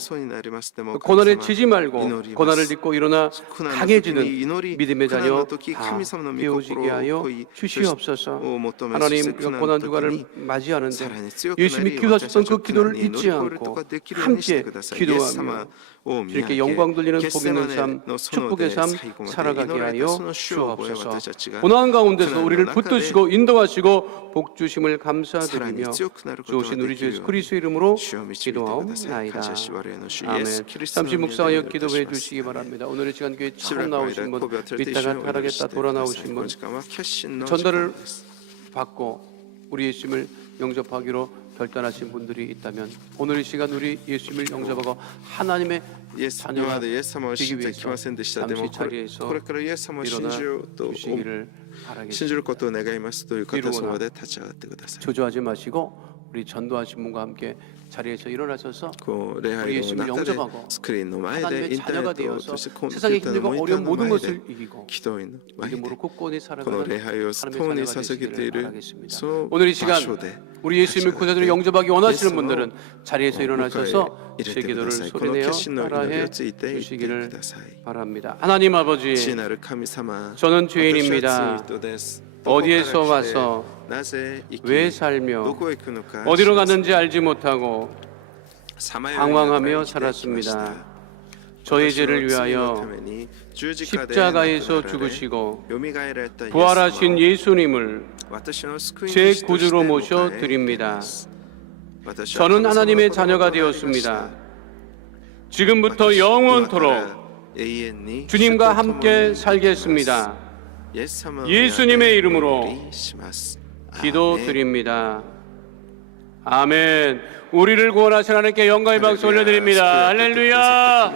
고난에 지지 말고 고난을 딛고 일어나 강해지는 믿음의 자녀 다 되어지게 하여 주시옵소서. 하나님, 그 고난 주간을 맞이하는데 예수님이 기도하셨던 그 기도를 잊지 않고 함께 기도하며 이렇게 영광 돌리는 복 있는 삶, 축복의 삶 살아가게 하여 주옵소서. 고난 가운데서 우리를 붙드시고 인도하시고 복 주심을 감사드리며 주오신 우리 주 예수 그리스도의 이름으로 기도하옵나이다. 아멘. 잠시 묵상하여 기도해 주시기 바랍니다. 오늘 이 시간 교회 처음 나오신 분, 이따가 타락했다 돌아 나오신 분, 전달을 받고 우리 예수님을 영접하기로 결단하신 분들이 있다면 오늘 이 시간 우리 예수님을 영접하고 하나님의 자녀가 되기 위해서 잠시 자리에서 일어나 주시기를 바라겠습니다. 주저하지 마시고 우리 전도하신 분과 함께 자리에서 일어나셔서 우리 예수님을 영접하고 하나님의 자녀가 되어서 세상에 힘들고 어려운 모든 것을 이기고 믿음으로 굳건히 살아가는 하나님의 자녀가 되시기를 바라겠습니다. 오늘 이 시간 우리 예수님을 구세주로 영접하기 원하시는 분들은 자리에서 일어나셔서 제 기도를 소리내어 따라해 주시기를 바랍니다. 하나님 아버지, 저는 죄인입니다. 어디에서 와서 왜 살며 어디로 갔는지 알지 못하고 방황하며 살았습니다. 저의 죄를 위하여 십자가에서 죽으시고 부활하신 예수님을 제 구주로 모셔 드립니다. 저는 하나님의 자녀가 되었습니다. 지금부터 영원토록 주님과 함께 살겠습니다. 예수님의 이름으로 기도드립니다. 아멘. 우리를 구원하신 하나님께 영광의 박수 올려드립니다. 할렐루야.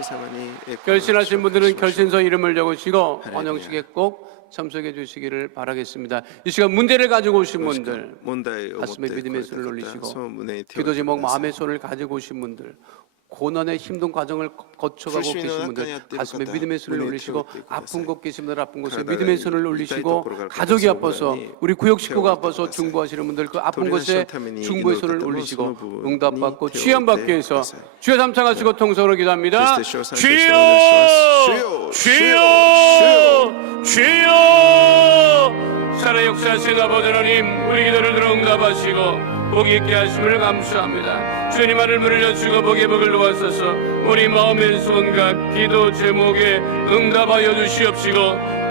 결신하신 분들은 결신서 이름을 적으시고 환영식에 꼭 참석해 주시기를 바라겠습니다. 이 시간 문제를 가지고 오신 분들, 가슴에 믿음의 손을 올리시고 기도 제목 마음의 손을 가지고 오신 분들, 고난의 힘든 과정을 거쳐가고 계신 분들, 가슴에 믿음의 손을 올리시고 아픈 곳 계신 분들 아픈 곳에 믿음의 손을 올리시고 가족이 아파서 우리 구역 식구가 아파서 중보하시는 분들 그 아픈 곳에 중보의 손을 올리시고 응답받고 취함받기 위해서 주여 삼창하시고 통성으로 기도합니다. 주여 주여 주여 살아 역사하신 아버지 하나님, 우리 기도를 들어 응답하시고 복 있게 하심을 감사합니다. 주님 말을 물려주고 복의 복을 놓았소서. 우리 마음의 손과 기도 제목에 응답하여 주시옵시고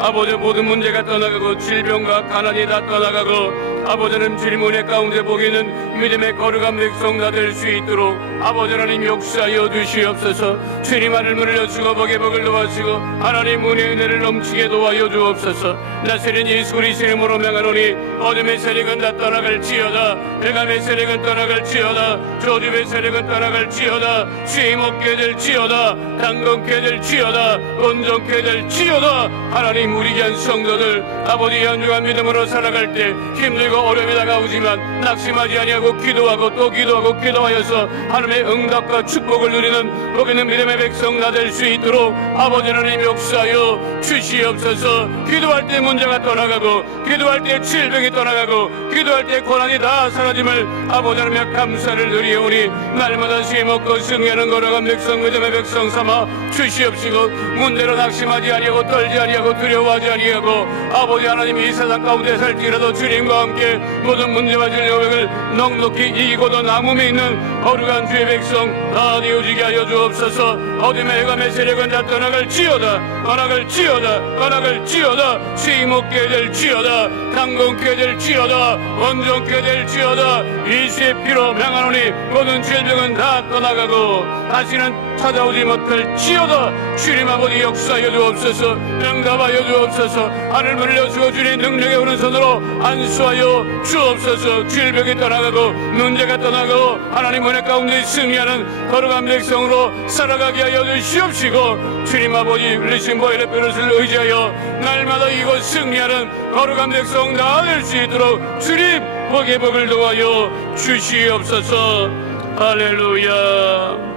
아버지 모든 문제가 떠나가고 질병과 가난이 다 떠나가고 아버지는 주님 은혜 가운데 복이 있는 믿음의 거룩한 백성 다 될 수 있도록 아버지 하나님 역사하여 주시옵소서. 주님 말을 물려주고 복의 복을 놓아주시고 하나님 은혜를 넘치게 도와여 주옵소서. 나세린 예수 그리스도 이름으로 명하노니 어둠의 세력은 다 떠나갈지어다.黑暗의 세력은 떠나갈지어다. 저주의 세력은 떠나갈지어다. 쉼 없게 될지어다. 강건케 될지어다. 온전케 될지어다. 하나님 우리 귀한 성도들 아버지 연중한 믿음으로 살아갈 때 힘들고 어려움이 다가오지만 낙심하지 아니하고 기도하고 또 기도하고 기도하여서 하나님의 응답과 축복을 누리는 복 있는 믿음의 백성 다 될 수 있도록 아버지 하나님 역사하여 주시옵소서. 기도할 때 문제가 떠나가고 기도할 때 질병이 떠나가고 기도할 때 고난이 다 사라짐을 아버지 하나님 감사를 드리오니 날마다 쉼 없고 승리하는 거룩한 백성 믿음의 백성 삼아 주시옵시고 문제로 낙심하지 아니하고 떨지 아니하고 두려워하지 아니하고 아버지 하나님 이 세상 가운데 살지라도 주님과 함께 모든 문제와 질병을 넉넉히 이기고도 남음에 있는 거룩한 주의 백성 다 되어지게 하여 주옵소서. 어둠의 해감의 세력은 다 떠나갈지어다. 떠나갈지어다. 떠나갈지어다. 쉼 없게 될지어다. 강건케 될지어다. 온전케 될지어다. 예수의 피로 명하노니 모든 질병은 다 떠나가고 다시는 찾아오지 못할지어다. 주님 아버지 역사하여 주옵소서. 응답하여 주옵소서. 하늘 물려주고 주님 능력의 오른손으로 안수하여 주옵소서. 질병이 떠나가고 문제가 떠나가고 하나님 은혜 가운데 승리하는 거룩한 백성으로 살아가게 하여 주시옵시고 주님 아버지 흘리신 보혈의 뼈를 의지하여 날마다 이곳 승리하는 거룩한 백성 다 될 수 있도록 주님 복의 복을 도와여 주시옵소서. 할렐루야.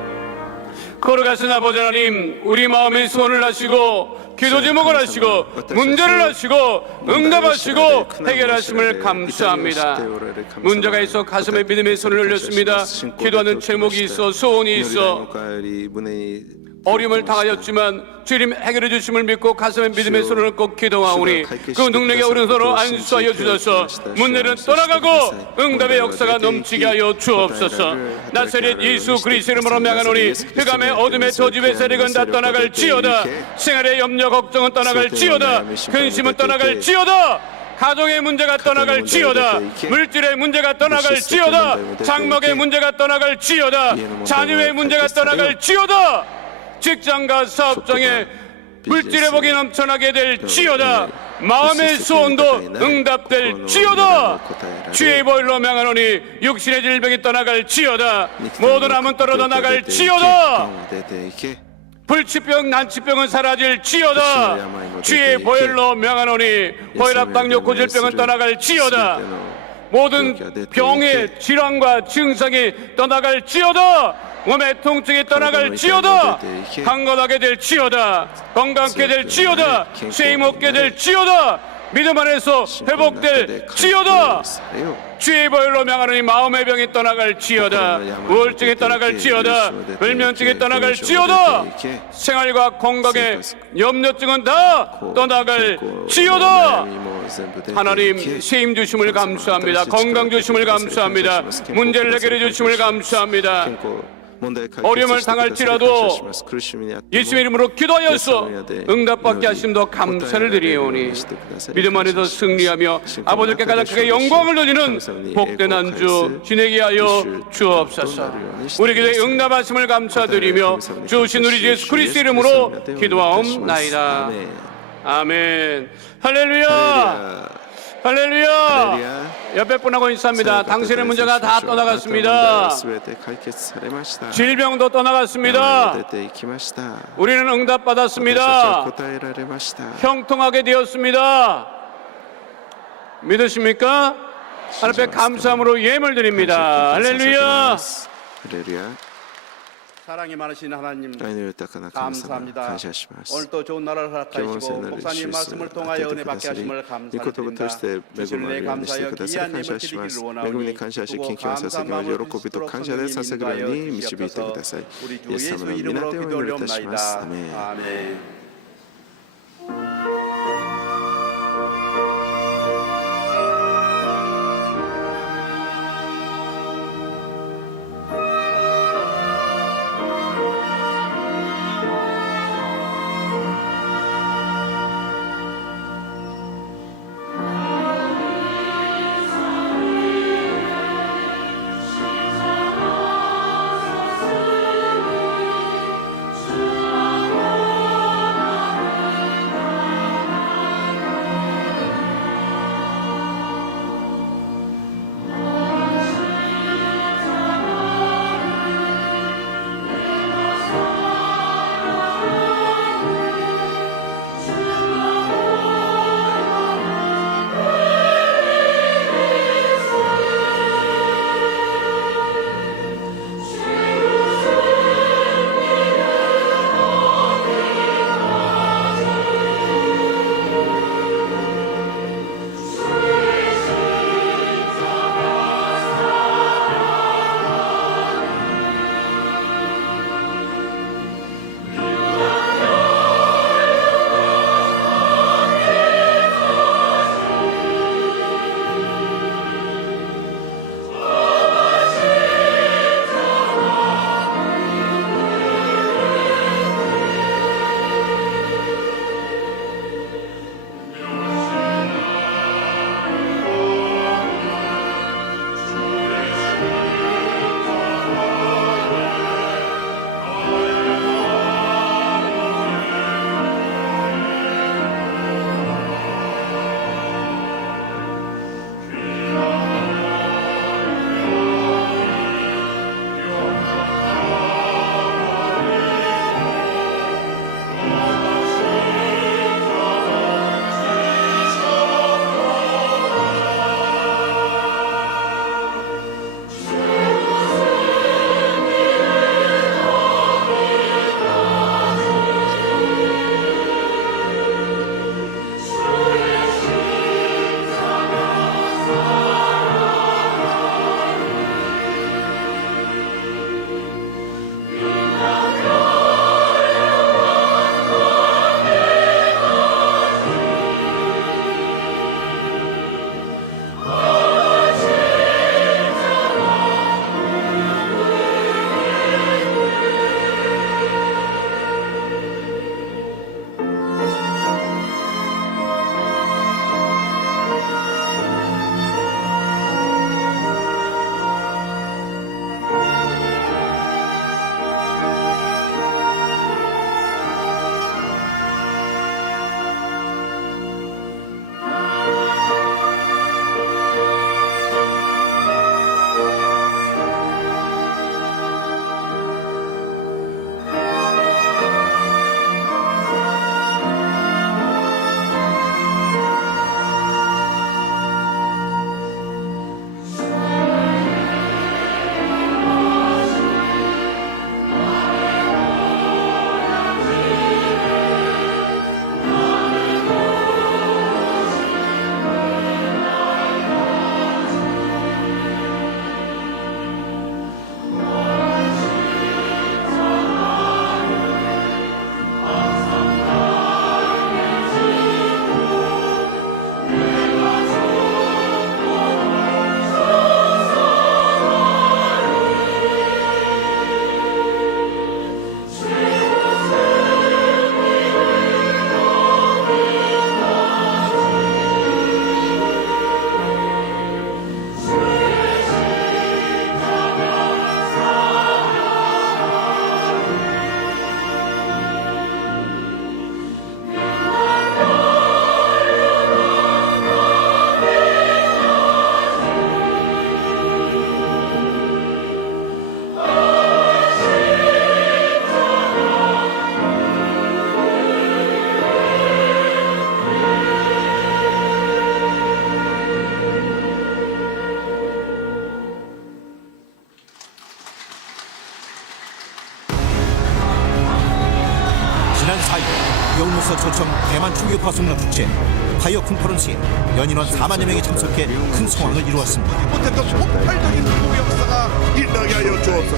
거룩하신 아버지 하나님, 우리 마음에 손을 하시고 기도 제목을 하시고 문제를 하시고 응답하시고 해결하심을 감사합니다. 문제가 있어 가슴에 믿음의 손을 올렸습니다. 기도하는 제목이 있어 소원이 있어 어려움을 당하였지만 주님 해결해 주심을 믿고 가슴에 믿음의 손을 얹고 기도하오니 그 능력의 오른손으로 안수하여 주셔서 문제는 떠나가고 응답의 역사가 넘치게 하여 주옵소서. 나사렛 예수 그리스도 이름으로 명하노니 흑암의 어둠의 저주의 세력은 다 떠나갈지어다. 생활의 염려 걱정은 떠나갈지어다. 근심은 떠나갈지어다. 가정의 문제가 떠나갈지어다. 물질의 문제가 떠나갈지어다. 장막의 문제가 떠나갈지어다. 자녀의 문제가 떠나갈지어다. 직장과 사업장에 물질의 복이 넘쳐나게 될지어다. 마음의 소원도 응답될지어다. 주의 보혈로 명하노니 육신의 질병이 떠나갈지어다. 모든 암은 떨어져 나갈지어다. 불치병 난치병은 사라질지어다. 주의 보혈로 명하노니 고혈압 당뇨 고질병은 떠나갈지어다. 모든 병의 질환과 증상이 떠나갈지어다. 몸의 통증이 떠나갈지어다. 강건하게 될지어다. 건강케 될지어다. 쇠임 없게 될지어다. 믿음 안에서 회복될지어다. 주의 보혈로 명하노니 마음의 병이 떠나갈지어다. 우울증이 떠나갈지어다. 불면증이 떠나갈지어다. 생활과 건강의 염려증은 다 떠나갈지어다. 하나님 세임 주심을 감사합니다. 건강 주심을 감사합니다. 문제를 해결해 주심을 감사합니다. 어려움을 당할지라도 예수의 이름으로 기도하여서 응답받게 하심도 감사를 드리오니 믿음 안에서 승리하며 아버지께 가장 크게 영광을 돌리는 복된 한 주 지내게 하여 주옵소서. 우리 기도에 응답하심을 감사드리며 주신 우리 주 예수 그리스도 이름으로 기도하옵나이다. 아멘. 할렐루야. 할렐루야. 옆에 분하고 인사합니다. 당신의 문제가 다 떠나갔습니다. 질병도 떠나갔습니다. 우리는 응답받았습니다. 형통하게 되었습니다. 믿으십니까? 하나님 앞에 감사함으로 예물 드립니다. 할렐루야. 사랑이 많으신 하나님 감사합니다. 오늘도 좋은 날을 허락하시고 목사님 말씀을 통하여 은혜 받게 하심을 감사드립니다. 주님의 감사여 귀한 예물 드리기를 원하오니 두고 감사한 마음을 주시도록 성령님 인도하여 주옵소서. 우리 주 예수 이름으로 기도 올려옵나이다. 아멘. 지난 4일 이영훈 목사 초청 대만 충격파 성령 축제 파이어 컨퍼런스에 연인원 4만여 명이 참석해 큰 성황을 이루었습니다. 못했던 폭발적인 역사가 일어나게 하여 주옵소서.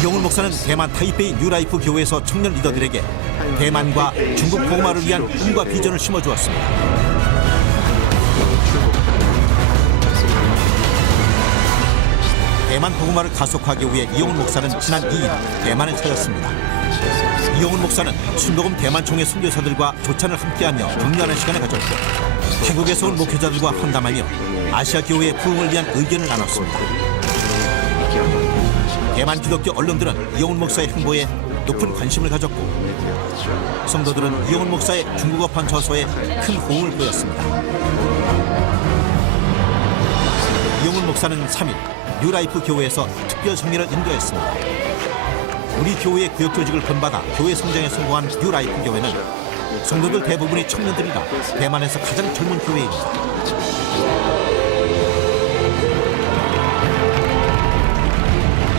이영훈 목사는 대만 타이베이 뉴라이프 교회에서 청년 리더들에게 대만과 중국 복음화를 위한 꿈과 비전을 심어주었습니다. 대만 복음화를 가속화하기 위해 이영훈 목사는 지난 2일 대만을 찾았습니다. 이영훈 목사는 순복음 대만총회 선교사들과 조찬을 함께하며 격려하는 시간을 가졌고 태국에서 온 목회자들과 환담하며 아시아 교회의 부흥을 위한 의견을 나눴습니다. 대만 기독교 언론들은 이영훈 목사의 행보에 높은 관심을 가졌고 성도들은 이영훈 목사의 중국어판 저서에 큰 호응을 보였습니다. 이영훈 목사는 3일 뉴라이프 교회에서 특별 성례를 인도했습니다. 우리 교회의 구역 조직을 본받아 교회 성장에 성공한 뉴라이프 교회는 성도들 대부분이 청년들이라 대만에서 가장 젊은 교회입니다.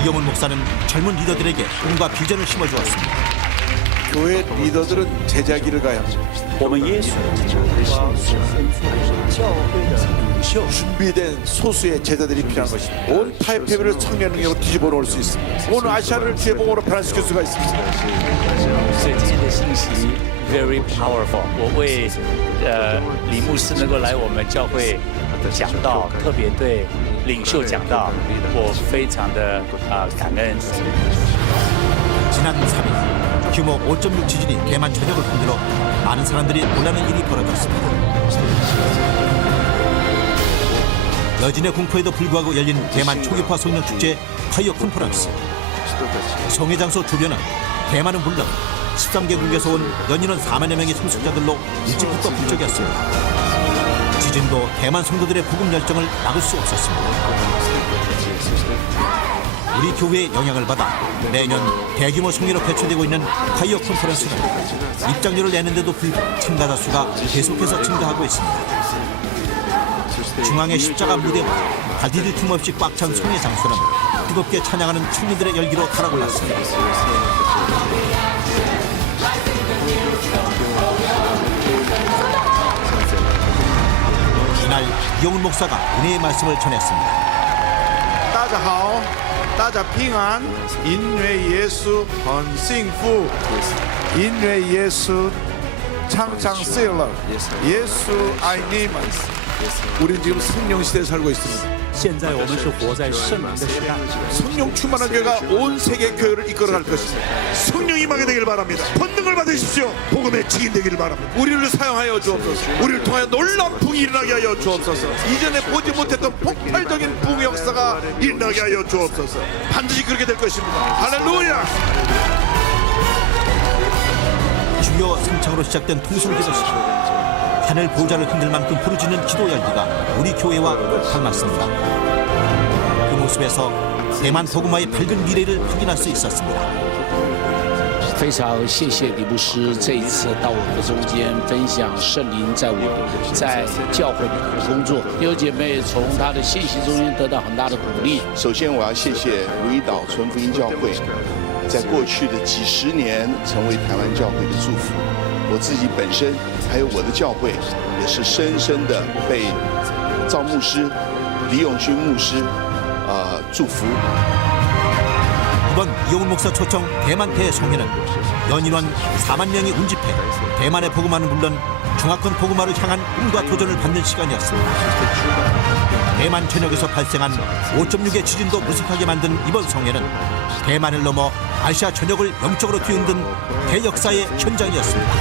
이영훈 목사는 젊은 리더들에게 꿈과 비전을 심어주었습니다. 교회 리더들은 제자기를 가야 합니다. 준비된 소수의 제자들이 필요한 것입니다. 온 타이페이를 청년 능력으로 뒤집어 놓을 수 있습니다. 온 아시아를 주의 복음으로 변화시킬 수가 있습니다. Very powerful. 我为李牧师能够来我们教会讲道，特别对领袖讲道，我非常的感恩。 지난 3일 규모 5.6 지진이 대만 전역을 흔들어 많은 사람들이 놀라는 일이 벌어졌습니다. 여진의 공포에도 불구하고 열린 대만 초기파 성령 축제 파이어 컨퍼런스. 성회 장소 주변은 대만은 물론 13개국에서 온 연인원 4만여 명의 참석자들로 일찍부터 북적였습니다. 지진도 대만 성도들의 복음 열정을 막을 수 없었습니다. 우리 교회의 영향을 받아 매년 대규모 성회로 개최되고 있는 파이어 컨퍼런스는 입장료를 내는데도 불구하고 참가자 수가 계속해서 증가하고 있습니다. 중앙의 십자가 무대와 가디딜 틈 없이 꽉 찬 성회 장소는 뜨겁게 찬양하는 청년들의 열기로 달아올랐습니다. 이날 이영훈 목사가 은혜의 말씀을 전했습니다. 大家好，大家平安，因为耶稣很幸福，因为耶稣常常喜乐，耶稣爱你们。 우리는 지금 성령 시대에 살고 있습니다. 现在我们是活在圣灵的时代。 성령 충만한 교회가 온 세계 교회를 이끌어갈 것입니다. 성령이 임하게 되길 바랍니다. 권능을 받으십시오. 복음의 증인 되기를 바랍니다. 우리를 사용하여 주옵소서. 우리를 통하여 놀라운 부흥이 일어나게 하여 주옵소서. 이전에 보지 못했던 폭발적인 부흥 역사가 일어나게 하여 주옵소서. 반드시 그렇게 될 것입니다. 할렐루야. 주여 성창으로 시작된 통성기도 시간. 하늘 보좌를 흔들 만큼 부르짖는 기도 열기가 우리 교회와 꼭 닮았습니다. 그 모습에서 대만 복음화의 밝은 미래를 확인할 수 있었습니다. 非常谢谢李牧师这一次到我们的中间分享圣灵在教会里的工作，弟兄姐妹从他的信息中间得到很大的鼓励。首先，我要谢谢如意岛纯福音教会，在过去的几十年成为台湾教会的祝福。我自己本身还有我的教会，也是深深的被赵牧师、李永勋牧师祝福。 이번 이영훈 목사 초청 대만 대성회는 연인원 4만 명이 운집해 대만의 복음화는 물론 중화권 복음화를 향한 꿈과 도전을 받는 시간이었습니다. 대만 전역에서 발생한 5.6의 지진도 무색하게 만든 이번 성회는 대만을 넘어 아시아 전역을 영적으로 뒤흔든 대역사의 현장이었습니다.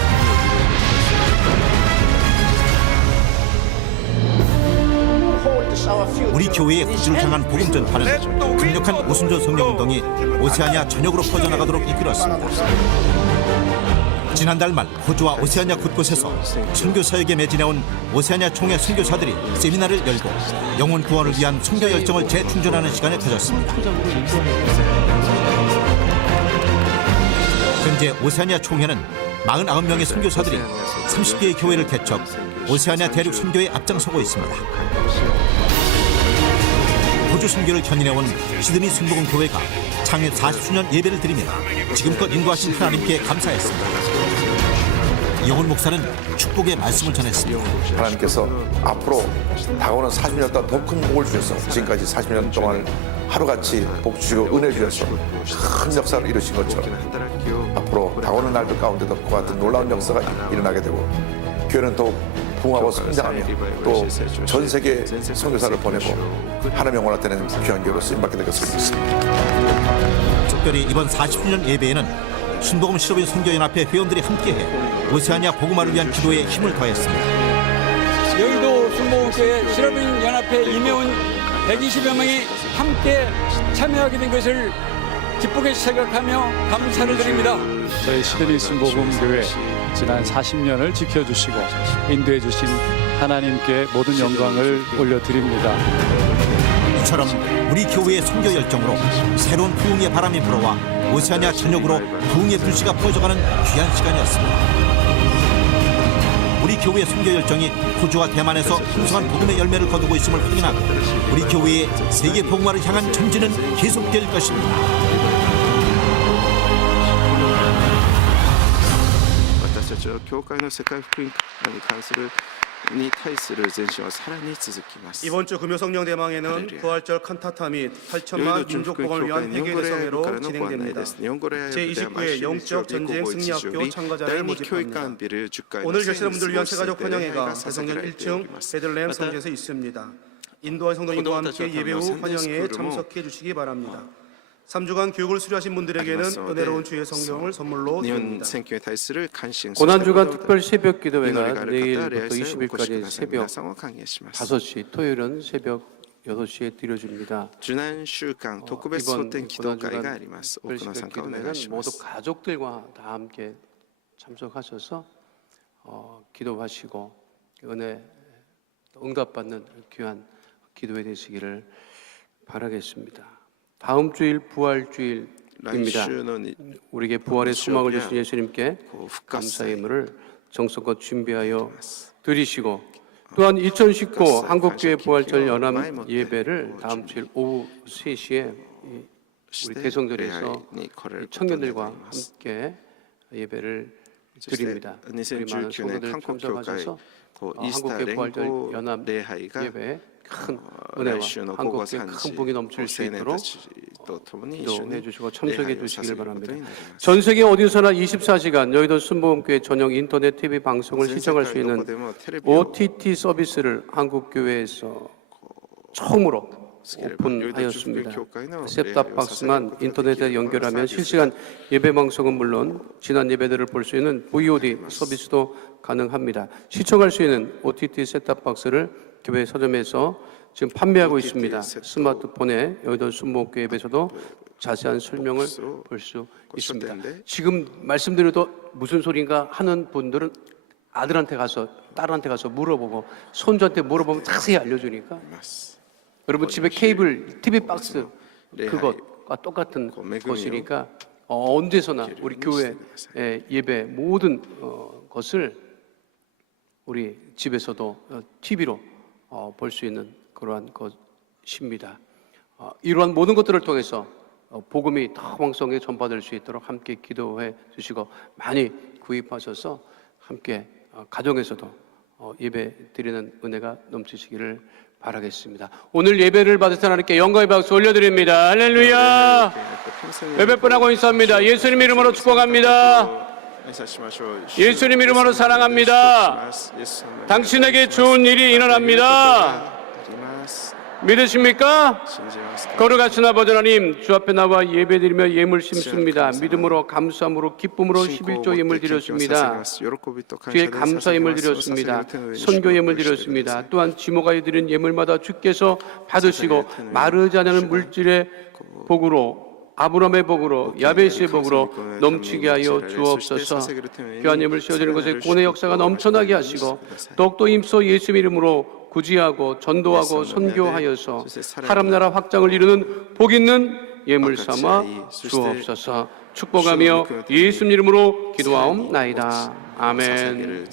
우리 교회의 구주를 향한 복음 전파는 강력한 오순절 성령 운동이 오세아니아 전역으로 퍼져나가도록 이끌었습니다. 지난달 말 호주와 오세아니아 곳곳에서 선교 사역에 매진해온 오세아니아 총회 선교사들이 세미나를 열고 영혼 구원을 위한 선교 열정을 재충전하는 시간을 가졌습니다. 현재 오세아니아 총회는 49명의 선교사들이 30개의 교회를 개척 오세아니아 대륙 선교에 앞장서고 있습니다. 호주 선교를 견인해온 시드니 순복음교회가 창립 40주년 예배를 드리며 지금껏 인도하신 하나님께 감사했습니다. 이영훈 목사는 축복의 말씀을 전했습니다. 하나님께서 앞으로 다가오는 40년 동안 더 큰 복을 주셔서 지금까지 40년 동안 하루같이 복 주시고 은혜 주셔서 큰 역사를 이루신 것처럼 앞으로 다가오는 날들 가운데도 그와 같은 놀라운 역사가 일어나게 되고 교회는 더욱 부흥하고 성장하며 또 전 세계 선교사를 보내고 하나님의 영광을 나타내는 귀한 교회로 쓰임받게 될 것을 믿습니다. 특별히 이번 40주년 예배에는 순복음 실업인 선교연합회 회원들이 함께해 오세아니아 복음화를 위한 기도에 힘을 더했습니다. 여의도 순복음교회 실업인연합회 임회원 120여 명이 함께 참여하게 된 것을 기쁘게 생각하며 감사를 드립니다. 저희 시드니 순복음교회 지난 40년을 지켜주시고 인도해 주신 하나님께 모든 영광을 올려드립니다. 이처럼 우리 교회의 선교 열정으로 새로운 부흥의 바람이 불어와 오세아니아 전역으로 부흥의 불씨가 퍼져가는 귀한 시간이었습니다. 우리 교회의 선교 열정이 호주와 대만에서 풍성한 복음의 열매를 거두고 있음을 확인하고 우리 교회의 세계 복음화를 향한 전진은 계속될 것입니다. 私たちは教会の世界福音に関するに対する前進はさらに続きます。 이번 주 금요성령 대망회는 부활절 칸타타 및 8천만 민족복음을 위한 회개의 성회로 진행됩니다. 제29회 영적 전쟁 승리학교 참가자를 모집합니다. 오늘 결실한 분들을 위한 세가족 환영회가 대성전 1층 베들레헴 성지에서 있습니다. 인도와 성도님과 함께 예배 후 환영회에 참석해 주시기 바랍니다. 3주간 교육을 수료하신 분들에게는 은혜로운 주의 성경을 선물로 드립니다. 고난주간 특별 새벽 기도회가 내일부터 20일까지 새벽 5시, 토요일은 새벽 6시에 드려집니다. 이번 고난주간 특별 새벽 기도회는 모두 가족들과 다 함께 참석하셔서 기도하시고 은혜 응답받는 귀한 기도회 되시기를 바라겠습니다. 다음 주일 부활주일입니다. 우리에게 부활의 소망을 주신 예수님께 감사의 예물을 정성껏 준비하여 드리시고 또한 2019 한국교회 부활절 연합 예배를 다음 주일 오후 3시에 우리 대성전에서 청년들과 함께 예배를 드립니다. 우리 많은 성도들 참석하셔서 한국교회 부활절 연합 예배에 큰 은혜와 한국에 큰 복이 넘칠 수 있도록 기도해 주시고 참석해 주시길 바랍니다. 전 세계 어디서나 24시간 여의도 순복음교회 전용 인터넷 TV 방송을 시청할 수 있는 OTT 서비스를 한국교회에서 처음으로 오픈하였습니다. 셋탑박스만 인터넷에 연결하면 실시간 예배 방송은 물론 지난 예배들을 볼 수 있는 VOD 서비스도 가능합니다. 시청할 수 있는 OTT 셋탑박스를 교회 서점에서 지금 판매하고 있습니다. 스마트폰에 여의도 순복음교회 앱에서도 자세한 설명을 볼 수 있습니다. 지금 말씀드려도 무슨 소리인가 하는 분들은 아들한테 가서 딸한테 가서 물어보고 손주한테 물어보면 자세히 알려주니까 여러분 집에 케이블 TV 박스 그것과 똑같은 것이니까 언제서나 우리 교회 예배 모든 것을 우리 집에서도 TV로 볼 수 있는 그러한 것입니다. 이러한 모든 것들을 통해서 복음이 더 왕성하게 전파될 수 있도록 함께 기도해 주시고 많이 구입하셔서 함께 가정에서도 예배 드리는 은혜가 넘치시기를 바라겠습니다. 오늘 예배를 받으신 하나님께 영광의 박수 올려드립니다. 할렐루야. 예배뿐 하고 인사합니다. 예수님 이름으로 축복합니다. 예수님 이름으로 사랑합니다. 당신에게 좋은 일이 일어납니다. 믿으십니까? 거룩하신 아버지 하나님, 주 앞에 나와 예배드리며 예물 심습니다. 믿음으로 감사함으로 기쁨으로 11조 예물 드렸습니다. 주의 감사 예물 드렸습니다. 선교 예물 드렸습니다. 또한 지모가에 드린 예물마다 주께서 받으시고 마르지 않는 물질의 복으로 아브라함의 복으로 야베스의 복으로 넘치게 하여 주옵소서. 귀한 예물 씌워드리는 것에 구원의 역사가 넘쳐나게 하시고 더욱더 힘써 예수 이름으로 구지하고 전도하고 선교하여서 하람나라 확장을 이루는 복 있는 예물 삼아 주옵소서. 축복하며 예수 이름으로 기도하옵나이다. 아멘.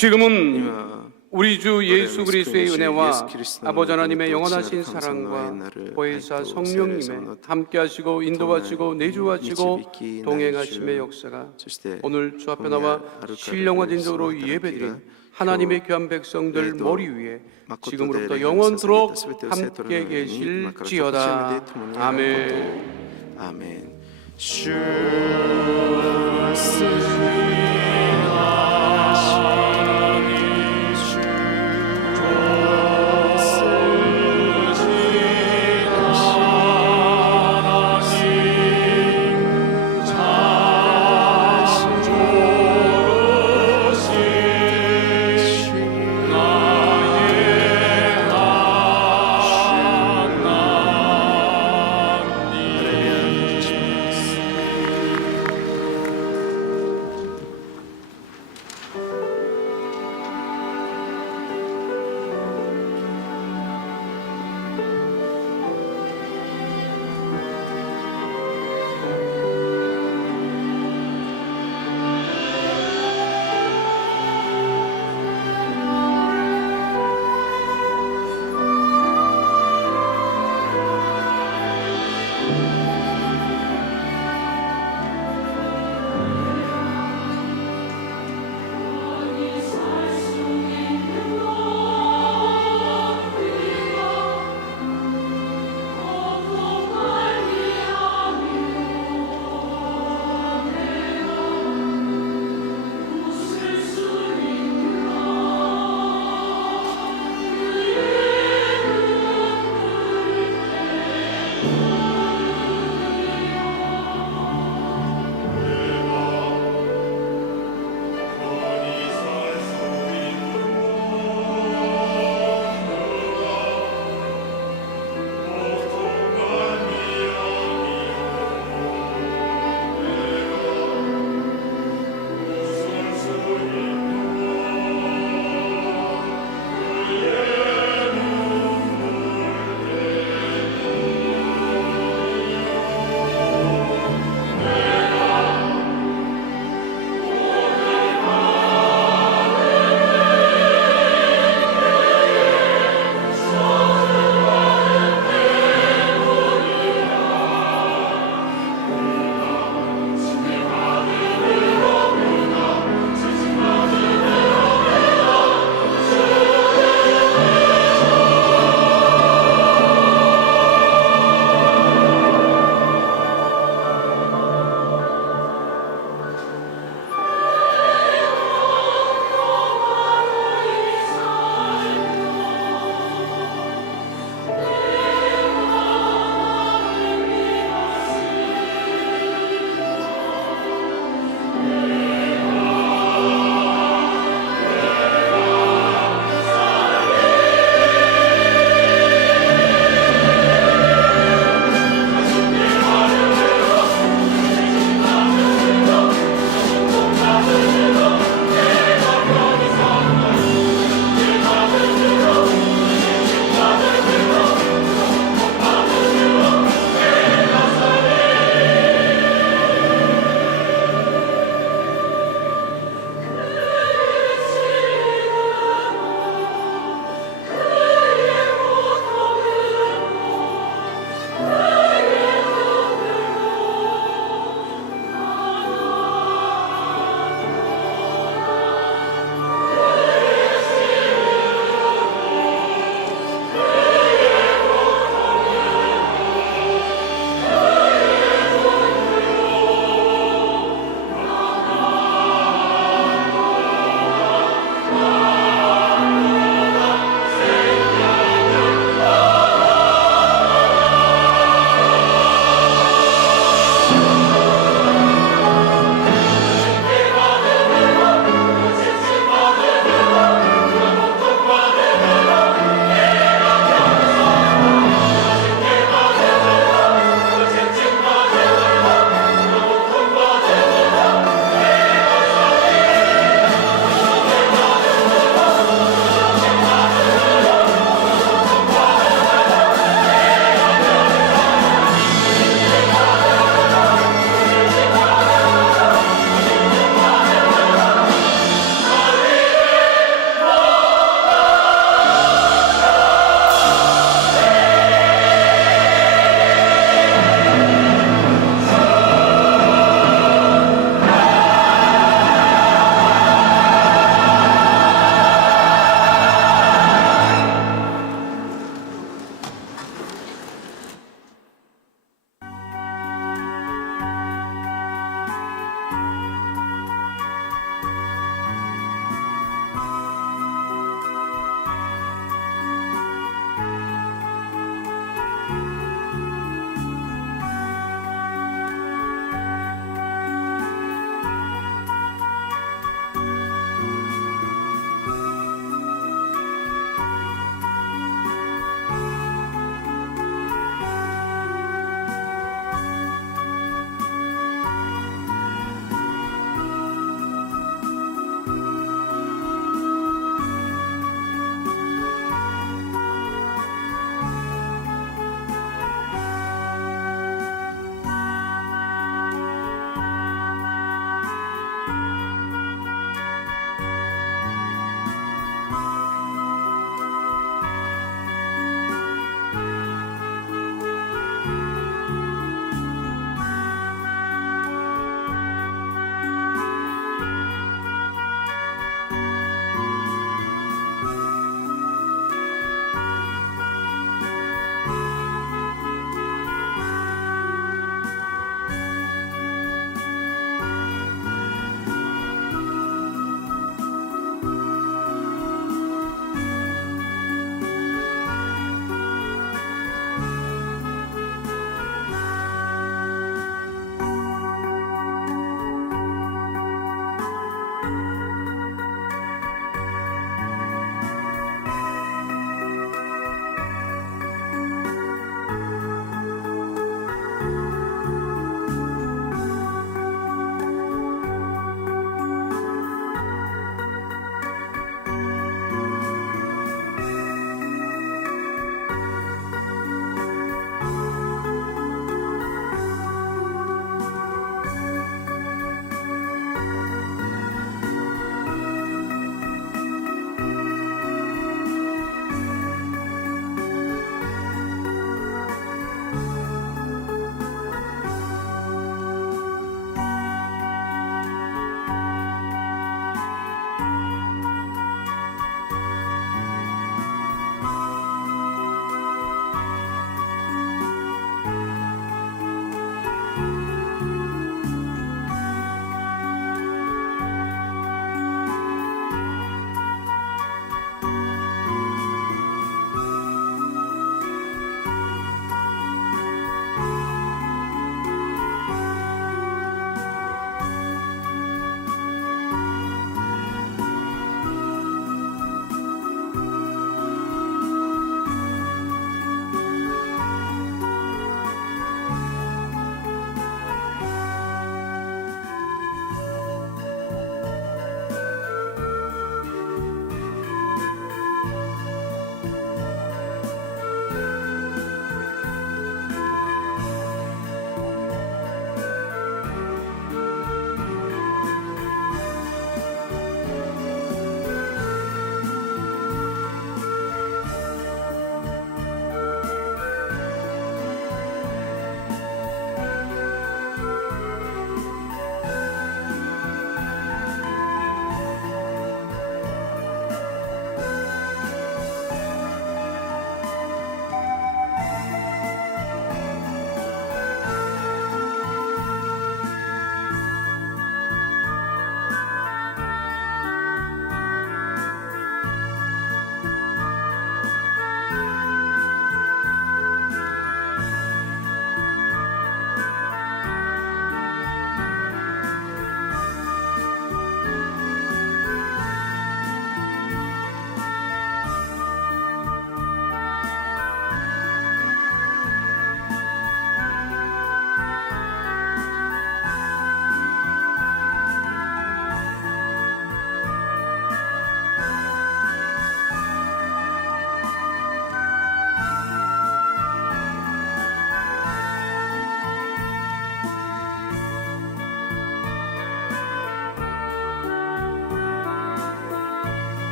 지금은 우리 주 예수 그리스도의 은혜와 아버지 하나님의 영원하신 사랑과 보혜사 성령님의 함께하시고 인도하시고 내주하시고 동행하심의 역사가 오늘 주 앞에 나와 신령과 진정으로 예배드린 하나님의 귀한 백성들 머리 위에 지금으로부터 영원토록 함께 계실지어다. 아멘. 아멘. 주 쓰시하시